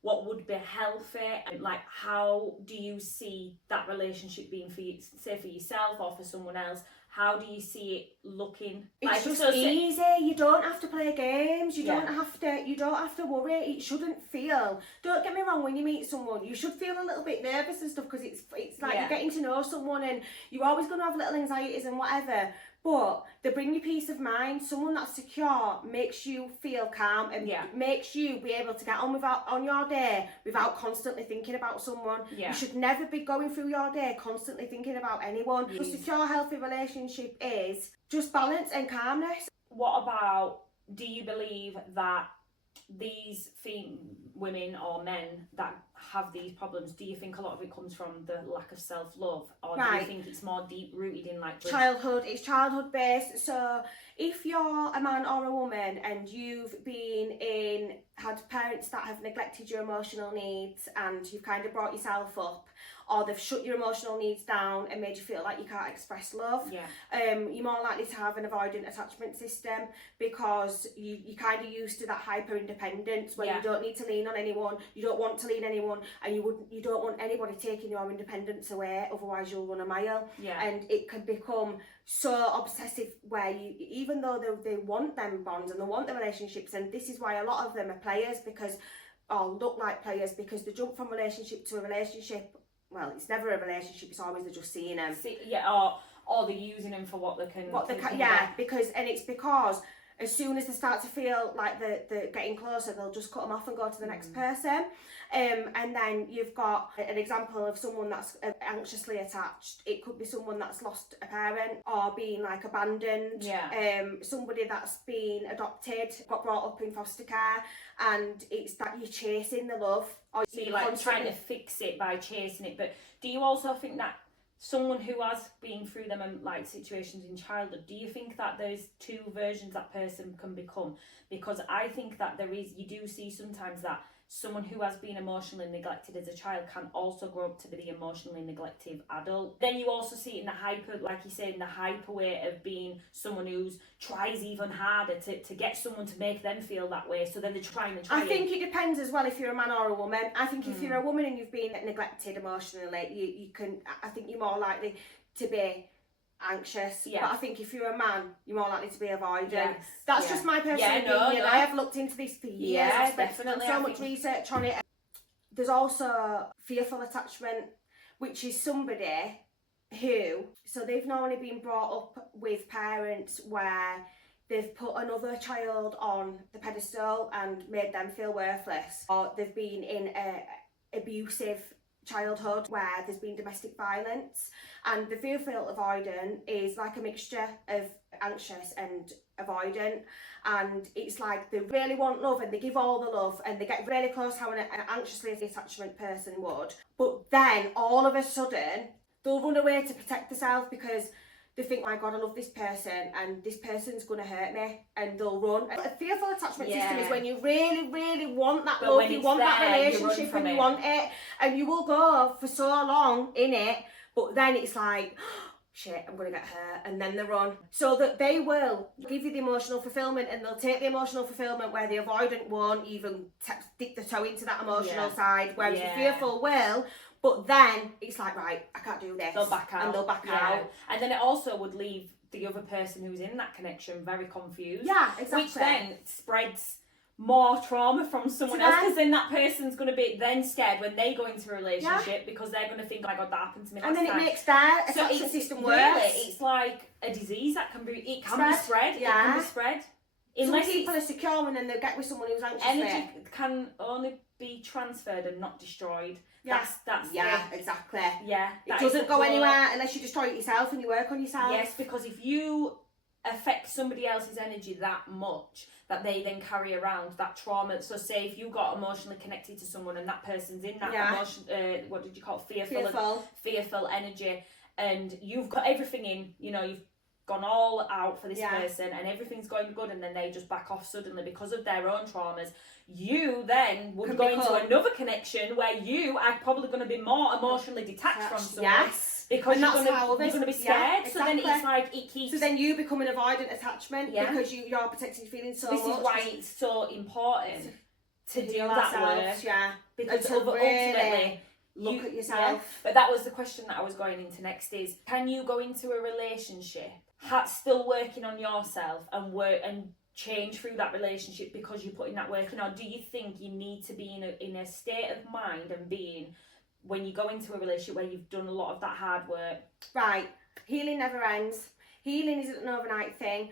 What would be healthy? Like, how do you see that relationship being for you, say for yourself or for someone else? How do you see it looking? It's like, just easy. You don't have to play games. You don't have to worry. It shouldn't feel. Don't get me wrong. When you meet someone, you should feel a little bit nervous and stuff because it's like you're getting to know someone and you're always going to have little anxieties and whatever. But they bring you peace of mind. Someone that's secure makes you feel calm and makes you be able to get on your day without constantly thinking about someone. You should never be going through your day constantly thinking about anyone. A secure, healthy relationship is just balance and calmness. What about, do you believe that these women or men that have these problems, do you think a lot of it comes from the lack of self-love, or do you think it's more deep-rooted in like childhood? It's childhood based. So if you're a man or a woman and you've had parents that have neglected your emotional needs and you've kind of brought yourself up, or they've shut your emotional needs down and made you feel like you can't express love, you're more likely to have an avoidant attachment system because you're kind of used to that hyper independence where you don't need to lean on anyone, you don't want to lean on anyone, and you don't want anybody taking your independence away, otherwise you'll run a mile. And it can become so obsessive where you, even though they want them bonds and they want the relationships, and this is why a lot of them are players or look like players because they jump from relationship to a relationship. Well, it's never a relationship, it's always they're just seeing them. Or they're using them for what they can. It's because as soon as they start to feel like they're getting closer, they'll just cut them off and go to the next person. And then you've got an example of someone that's anxiously attached. It could be someone that's lost a parent or been like abandoned. Somebody that's been adopted, got brought up in foster care, and it's that you're chasing the love. Or so you're like trying to fix it by chasing it. But do you also think that someone who has been through them and like situations in childhood, do you think that there's two versions that person can become? Because I think that you do see sometimes that someone who has been emotionally neglected as a child can also grow up to be the emotionally neglective adult. Then you also see it in the hyper, like you said, in the hyper way of being someone who tries even harder to get someone to make them feel that way. So then they're trying. I think it depends as well if you're a man or a woman. I think if you're a woman and you've been neglected emotionally, you can. I think you're more likely to be anxious. But I think if you're a man, you're more likely to be avoidant. That's just my personal opinion. I have looked into this for years. I've definitely done so much research on it. There's also fearful attachment, which is somebody who, so they've normally been brought up with parents where they've put another child on the pedestal and made them feel worthless, or they've been in a abusive childhood where there's been domestic violence. And the fearful avoidant is like a mixture of anxious and avoidant, and it's like they really want love and they give all the love and they get really close how an anxiously attachment person would, but then all of a sudden they'll run away to protect themselves because they think, my God, I love this person and this person's going to hurt me, and they'll run. A fearful attachment system is when you really, really want that love, you want that relationship and you want it, and you will go for so long in it, but then it's like, shit, I'm going to get hurt, and then they run. So that they will give you the emotional fulfillment, and they'll take the emotional fulfillment where the avoidant won't even dip the toe into that emotional side, whereas the fearful will. But then it's like, right, I can't do this. They'll back out. And they'll back out. And then it also would leave the other person who's in that connection very confused. Yeah, exactly. Which then spreads more trauma from someone else, because then that person's going to be then scared when they go into a relationship because they're going to think, oh my God, that happened to me last time. And then it makes their attachment system worse. Really, it's like a disease that can be spread. Yeah. It can be spread. Some people are secure and then they get with someone who's anxious. Energy can only be transferred and not destroyed. That's exactly. Yeah. It doesn't go anywhere unless you destroy it yourself and you work on yourself. Yes, because if you affect somebody else's energy that much that they then carry around that trauma. So say if you got emotionally connected to someone and that person's in that emotion, fearful energy, and you've got everything in, you've gone all out for this person and everything's going good, and then they just back off suddenly because of their own traumas, you then would go into another connection where you are probably going to be more emotionally detached from someone. Yes. Because you're going to be scared. Yeah, exactly. So then it's like it keeps. So then you become an avoidant attachment because you're protecting your feelings so much. This is why it's so important to do that work. Yeah. Because really ultimately, look at yourself. Yeah, but that was the question that I was going into next: is can you go into a relationship still working on yourself and change through that relationship because you're putting that work in, or do you think you need to be in a state of mind and being when you go into a relationship where you've done a lot of that hard work? Right. Healing never ends. Healing isn't an overnight thing.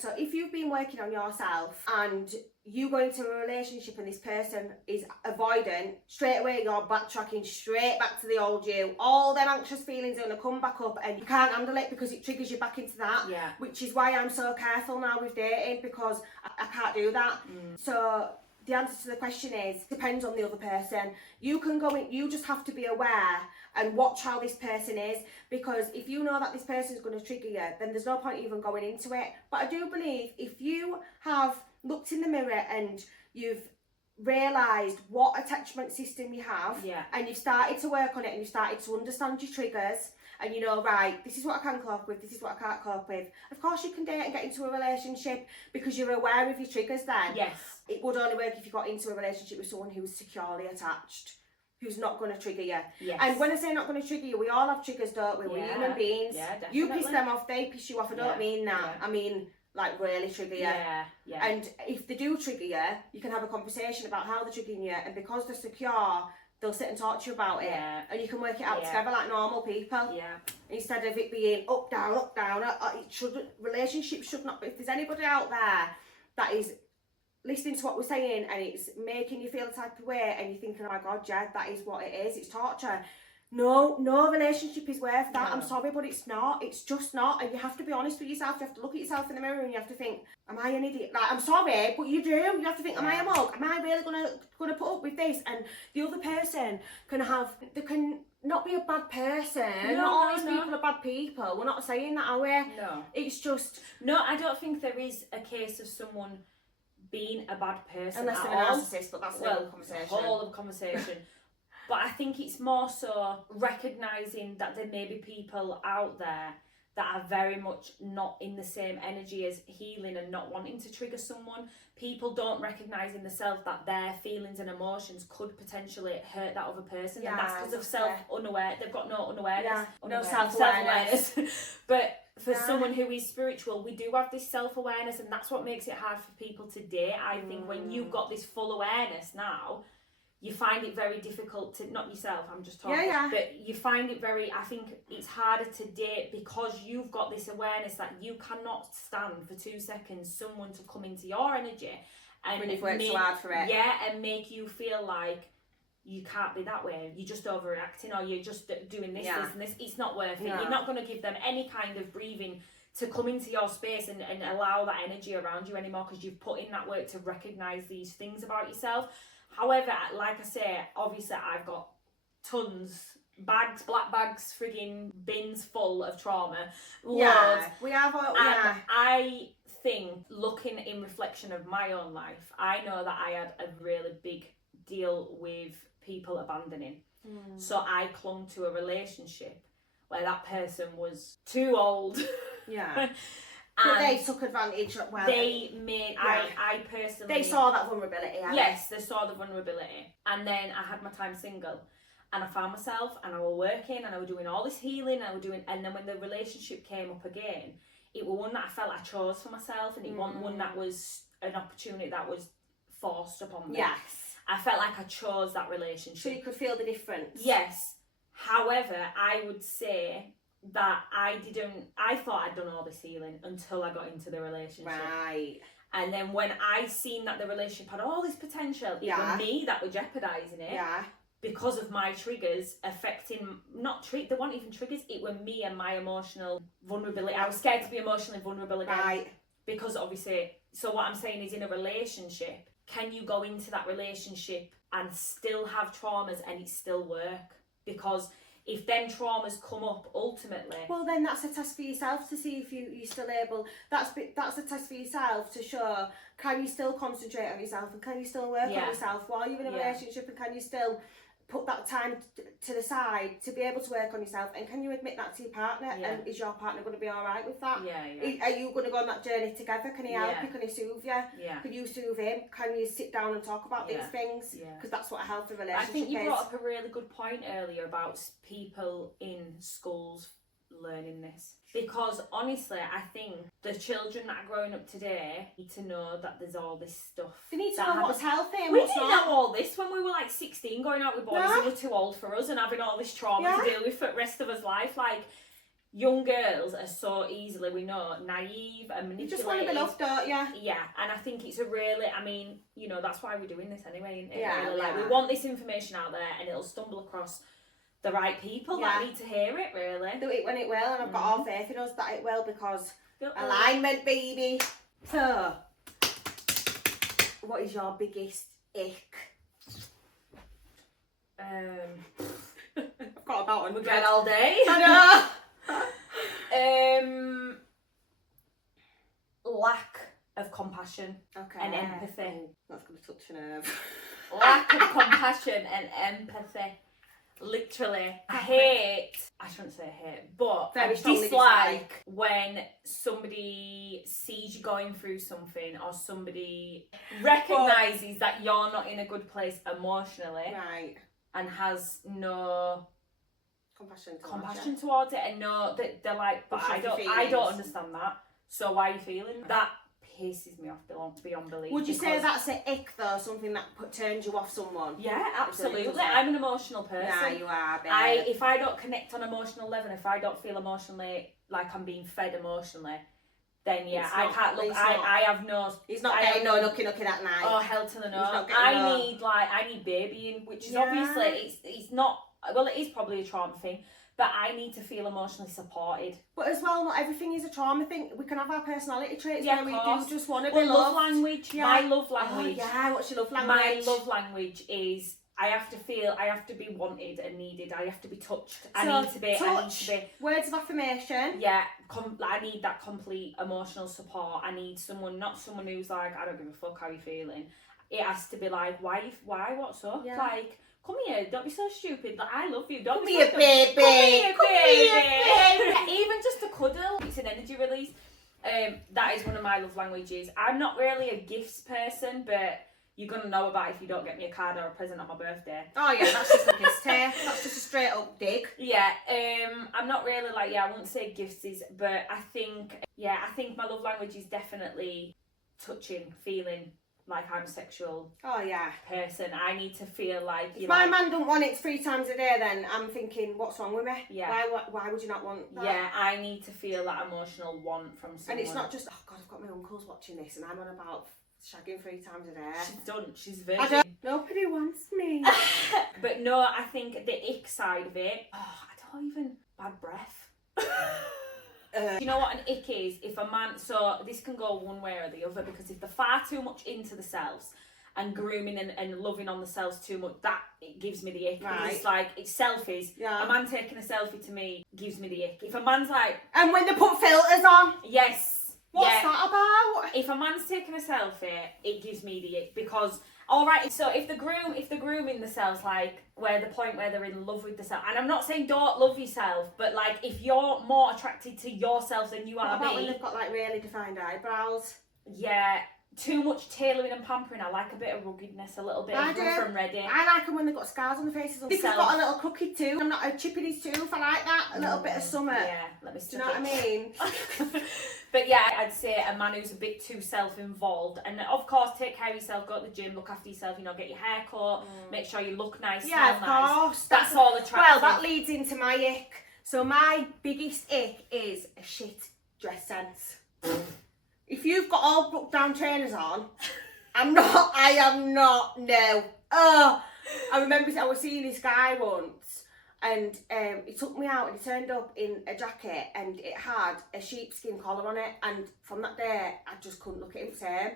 So if you've been working on yourself and you go into a relationship and this person is avoidant, straight away you're backtracking straight back to the old you. All them anxious feelings are going to come back up and you can't handle it because it triggers you back into that. Yeah. Which is why I'm so careful now with dating, because I can't do that. So the answer to the question is, depends on the other person. You can go in, you just have to be aware and watch how this person is, because if you know that this person is going to trigger you, then there's no point even going into it. But I do believe if you have looked in the mirror and you've realised what attachment system you have, and you've started to work on it and you've started to understand your triggers, and you know, right, this is what I can cope with, this is what I can't cope with. Of course you can date and get into a relationship because you're aware of your triggers then. Yes. It would only work if you got into a relationship with someone who's securely attached, who's not going to trigger you. Yes. And when I say not going to trigger you, we all have triggers, don't we? We're human beings. Yeah, definitely. You piss them off, they piss you off. I don't mean that. Yeah. I mean, like, really trigger you. Yeah. And if they do trigger you, you can have a conversation about how they're triggering you, and because they're secure, they'll sit and talk to you about it, and you can work it out together like normal people. Yeah. Instead of it being up, down, up, down. Relationships should not be. If there's anybody out there that is listening to what we're saying and it's making you feel a type of way and you're thinking, oh my God, Jed, that is what it is, it's torture. No relationship is worth that. No. I'm sorry, but it's not. It's just not. And you have to be honest with yourself. You have to look at yourself in the mirror and you have to think, am I an idiot? Like, I'm sorry, but you do. You have to think, am I a mug? Am I really gonna put up with this? And the other person they can not be a bad person. Not all these people are bad people. We're not saying that, are we? No. It's just... No, I don't think there is a case of someone being a bad person unless at they're a all. narcissist, but that's a whole other conversation. But I think it's more so recognising that there may be people out there that are very much not in the same energy as healing and not wanting to trigger someone. People don't recognise in themselves that their feelings and emotions could potentially hurt that other person, and that's because of self-unaware. They've got no unawareness. No self-awareness. But for someone who is spiritual, we do have this self-awareness, and that's what makes it hard for people to date. I think when you've got this full awareness now, you find it very difficult to, not yourself, I'm just talking, but you find it I think it's harder to date because you've got this awareness that you cannot stand for 2 seconds someone to come into your energy and when you've worked so hard for it. Yeah, and make you feel like you can't be that way, you're just overreacting, or you're just doing this, this and this. It's not worth it. You're not going to give them any kind of breathing to come into your space and allow that energy around you anymore, because you've put in that work to recognise these things about yourself. However, like I say, obviously I've got tons, black bags, frigging bins full of trauma. Loads. We have. I think, looking in reflection of my own life, I know that I had a really big deal with people abandoning. So I clung to a relationship where that person was too old. Yeah. But they took advantage of they made I personally, they saw that vulnerability. Yes, they saw the vulnerability. And then I had my time single and I found myself and I was working and I was doing all this healing and then when the relationship came up again, it was one that I felt I chose for myself, and it wasn't one that was an opportunity that was forced upon me. Yes. I felt like I chose that relationship. So you could feel the difference. Yes. However, I would say that I thought I'd done all this healing until I got into the relationship. Right. And then when I seen that the relationship had all this potential, it was me that was jeopardising it. Yeah. Because of my triggers affecting, they weren't even triggers, it were me and my emotional vulnerability. I was scared to be emotionally vulnerable again. Right. Because obviously, so what I'm saying is, in a relationship, can you go into that relationship and still have traumas and it still work? Because if then traumas come up, ultimately. Well, then that's a test for yourself to see if you're still able. That's a test for yourself to show, can you still concentrate on yourself, and can you still work on yourself while you're in a relationship, and can you still put that time to the side to be able to work on yourself, and can you admit that to your partner, and is your partner going to be alright with that? Are you going to go on that journey together? Can he help you? Can he soothe you? Can you soothe him? Can you sit down and talk about these things? Because that's what a healthy relationship is. I think you brought up a really good point earlier about people in schools learning this, because honestly I think the children that are growing up today need to know that there's all this stuff. They need to know what's healthy and we what's not. We didn't know all this when we were like 16, going out with boys who were too old for us and having all this trauma to deal with for the rest of us life. Like, young girls are so easily, we know, naive and manipulative. You just want to be loved, don't you? Yeah, and I think it's a really, I mean, you know, that's why we're doing this anyway, isn't it? Really? Like, we want this information out there, and it'll stumble across the right people that need to hear it, really. Do it when it will, and I've got all faith in us that it will, because alignment, baby. So, what is your biggest ick? I've got about 100. We're going all day. I know. Lack of compassion and empathy. Oh, that's going to touch a nerve. Lack of compassion and empathy. Literally, I shouldn't say hate, but I dislike when somebody sees you going through something, or somebody recognises that you're not in a good place emotionally, and has no compassion towards it, and no, that they're like, but I don't understand that. So why are you feeling that? Pisses me off beyond belief. Would you say that's an ick though? Something that turns you off someone? Yeah, absolutely. I'm an emotional person. Yeah, you are. Babe. If I don't connect on an emotional level, if I don't feel emotionally like I'm being fed emotionally, then I can't look. I have no. He's not getting no nookie at night. Oh, hell to the no. I need babying, which is obviously it's not. Well, it is probably a trauma thing. But I need to feel emotionally supported. But as well, not everything is a trauma thing. We can have our personality traits where we do just want to be loved. Love language. My love language. Oh, yeah, what's your love language? My love language is I have to be wanted and needed. I have to be touched. I need to be. Words of affirmation. Yeah, I need that complete emotional support. I need someone, not someone who's like, I don't give a fuck how you're feeling. It has to be like, why, what's up? Yeah. Like, come here, don't be so stupid. Like, I love you. Come here, baby. Come here. Even just a cuddle, it's an energy release. That is one of my love languages. I'm not really a gifts person, but you're gonna know about it if you don't get me a card or a present on my birthday. Oh yeah, that's just a piss tear. That's just a straight up dig. Yeah, I'm not really like, I wouldn't say gifts is, but I think my love language is definitely touching, feeling like I'm a sexual person. I need to feel like if my man don't want it 3 times a day, then I'm thinking, what's wrong with me? Yeah. Why would you not want that? Yeah, I need to feel that emotional want from someone. And it's not just, oh God, I've got my uncles watching this and I'm on about shagging 3 times a day. She's done. She's virgin. Nobody wants me. But no, I think the ick side of it, bad breath. You know what an ick is? If a man, so this can go one way or the other, because if they're far too much into the selves and grooming and loving on the selves too much, that it gives me the ick. Right. It's like, it's selfies. Yeah. A man taking a selfie to me gives me the ick. If a man's like, and when they put filters on. Yes. What's that about? If a man's taking a selfie, it gives me the ick, because alright, so if the grooming themselves, like where the point where they're in love with themselves, and I'm not saying don't love yourself, but like if you're more attracted to yourself than you are me, when they've got like really defined eyebrows? Yeah, too much tailoring and pampering. I like a bit of ruggedness, a little bit of from ready. I like them when they've got scars on their faces. Because they've got a little cookie too. I'm not a chip in his tooth. I like that. A little bit of summer. Yeah, let me do you know what I mean? But yeah, I'd say a man who's a bit too self-involved, and of course take care of yourself, go to the gym, look after yourself, get your hair cut, make sure you look nice, smell nice. Yeah, of course. That's all attractive. Well, that leads into my ick. So my biggest ick is a shit dress sense. If you've got all broke down trainers on, I am not, no. Oh, I remember I was seeing this guy once, and he took me out and he turned up in a jacket and it had a sheepskin collar on it, and from that day I just couldn't look at him the same.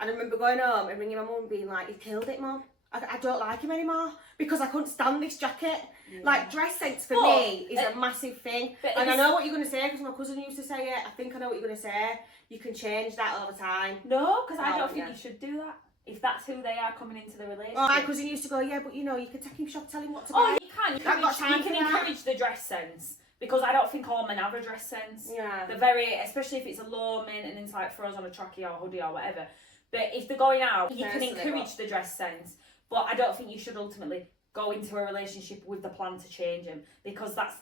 And I remember going home and ringing my mum and being like, "You killed it, Mum. I don't like him anymore because I couldn't stand this jacket. Yeah. Like, dress sense for me is a massive thing. And I know what you're going to say because my cousin used to say it. I think I know what you're going to say. You can change that over time. No, because I don't think you should do that. If that's who they are coming into the relationship. Oh, my cousin used to go, yeah, but you know, you can take him shop, tell him what to buy. Oh, you can. You can encourage the dress sense. Because I don't think all men have a dress sense. Yeah. They're very, especially if it's a low maintenance, like for us on a trackie or hoodie or whatever. But if they're going out, you can encourage the dress sense. But I don't think you should ultimately go into a relationship with the plan to change him, because that's,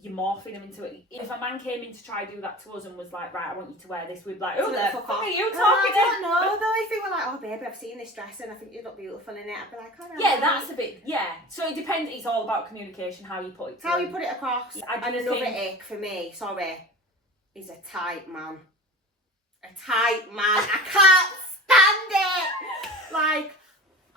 you're morphing him into it. If a man came in to try to do that to us and was like, right, I want you to wear this, we'd be like, oh, the fuck are you talking I don't know though, if they were like, oh baby, I've seen this dress and I think you look beautiful in it, I'd be like, oh no. Yeah, that's a bit, yeah. So it depends, it's all about communication, how you put it how you put it across. Yeah, and another ick for me, is a tight man. A tight man. I can't stand it! Like,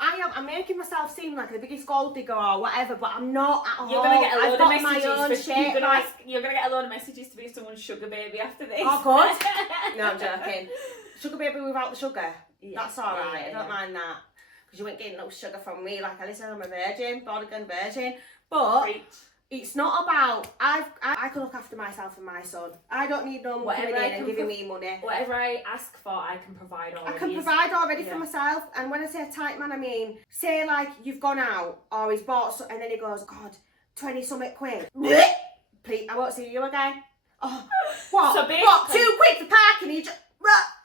I'm making myself seem like the biggest gold digger or whatever, but I'm not at all. You're gonna get a load of messages. My own shit. You're gonna get a load of messages to be someone's sugar baby after this. Oh good. No, I'm joking. Sugar baby without the sugar. Yeah, that's alright. I don't mind that. Because you ain't getting no sugar from me. Like, listen, I'm a virgin, born again virgin. But it's not about, I can look after myself and my son. I don't need no one coming in and giving me money. Whatever I ask for, I can provide already. I can provide already for myself. And when I say a tight man, I mean, say like you've gone out or he's bought something and then he goes, God, 20 something quid. Please, I won't see you again. Oh, what? So what? 2 quid for parking? You just,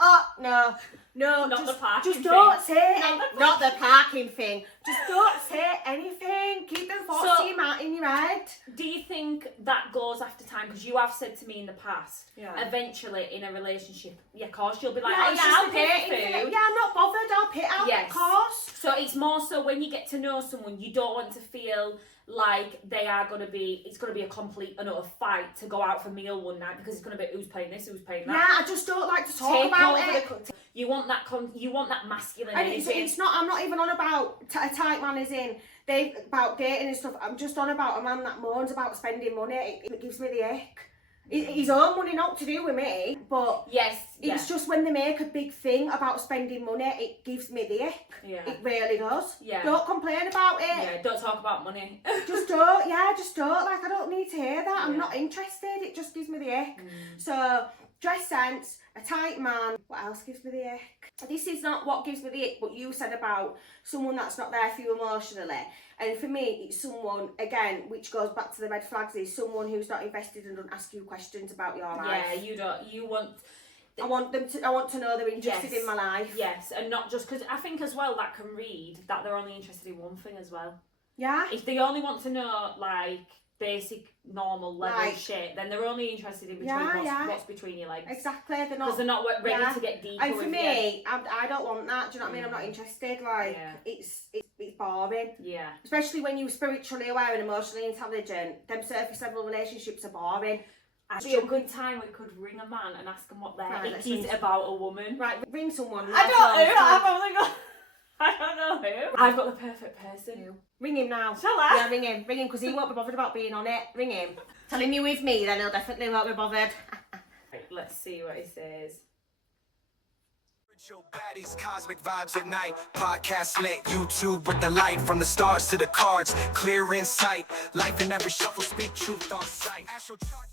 oh, no. No, not the parking just thing. don't say not the parking thing. Just don't say anything. Keep them thoughts in your head. Do you think that goes after time? Because you have said to me in the past, eventually in a relationship, yeah, of course, you'll be like, oh yeah, I'll pay for food. Yeah, I'm not bothered. I'll pay out, of course. So it's more so when you get to know someone, you don't want to feel like they are going to be, it's going to be a complete and utter fight to go out for a meal one night because it's going to be who's paying this, who's paying that. Yeah, I just don't like to talk about it. You want that masculine and energy. It's not, I'm not even on about a tight man as in, about dating and stuff. I'm just on about a man that moans about spending money. It gives me the ick. His own money, not to do with me, but it's just when they make a big thing about spending money, it gives me the ick. Yeah. It really does. Yeah. Don't complain about it. Yeah, don't talk about money. Just don't, like I don't need to hear that. I'm not interested, it just gives me the ick. So, dress sense, a tight man, what else gives me the ick? This is not what gives me the ick, but you said about someone that's not there for you emotionally. And for me, it's someone, again, which goes back to the red flags, is someone who's not invested and doesn't ask you questions about your life. Yeah, I want to know they're interested in my life. Yes, and not just, because I think as well that can read that they're only interested in one thing as well. Yeah. If they only want to know, like, basic, normal level shit, then they're only interested in what's between your legs. Exactly. Because they're not ready to get deeper. And for me, I don't want that. Do you know what I mean? I'm not interested. Like, it's boring. Yeah. Especially when you're spiritually aware and emotionally intelligent, them surface level relationships are boring. Actually, a good time we could ring a man and ask him what their ick is about a woman. Right, ring someone. I don't know who. I've got the perfect person. Ring him now. Shall I? Yeah, ring him because he won't be bothered about being on it. Ring him. Tell him you're with me, then he'll definitely won't be bothered. Right, let's see what he says. Spiritual Baddies, cosmic vibes at night. Podcast lit, YouTube with the light. From the stars to the cards, clear insight. Life in every shuffle, speak truth on sight. Astro chart.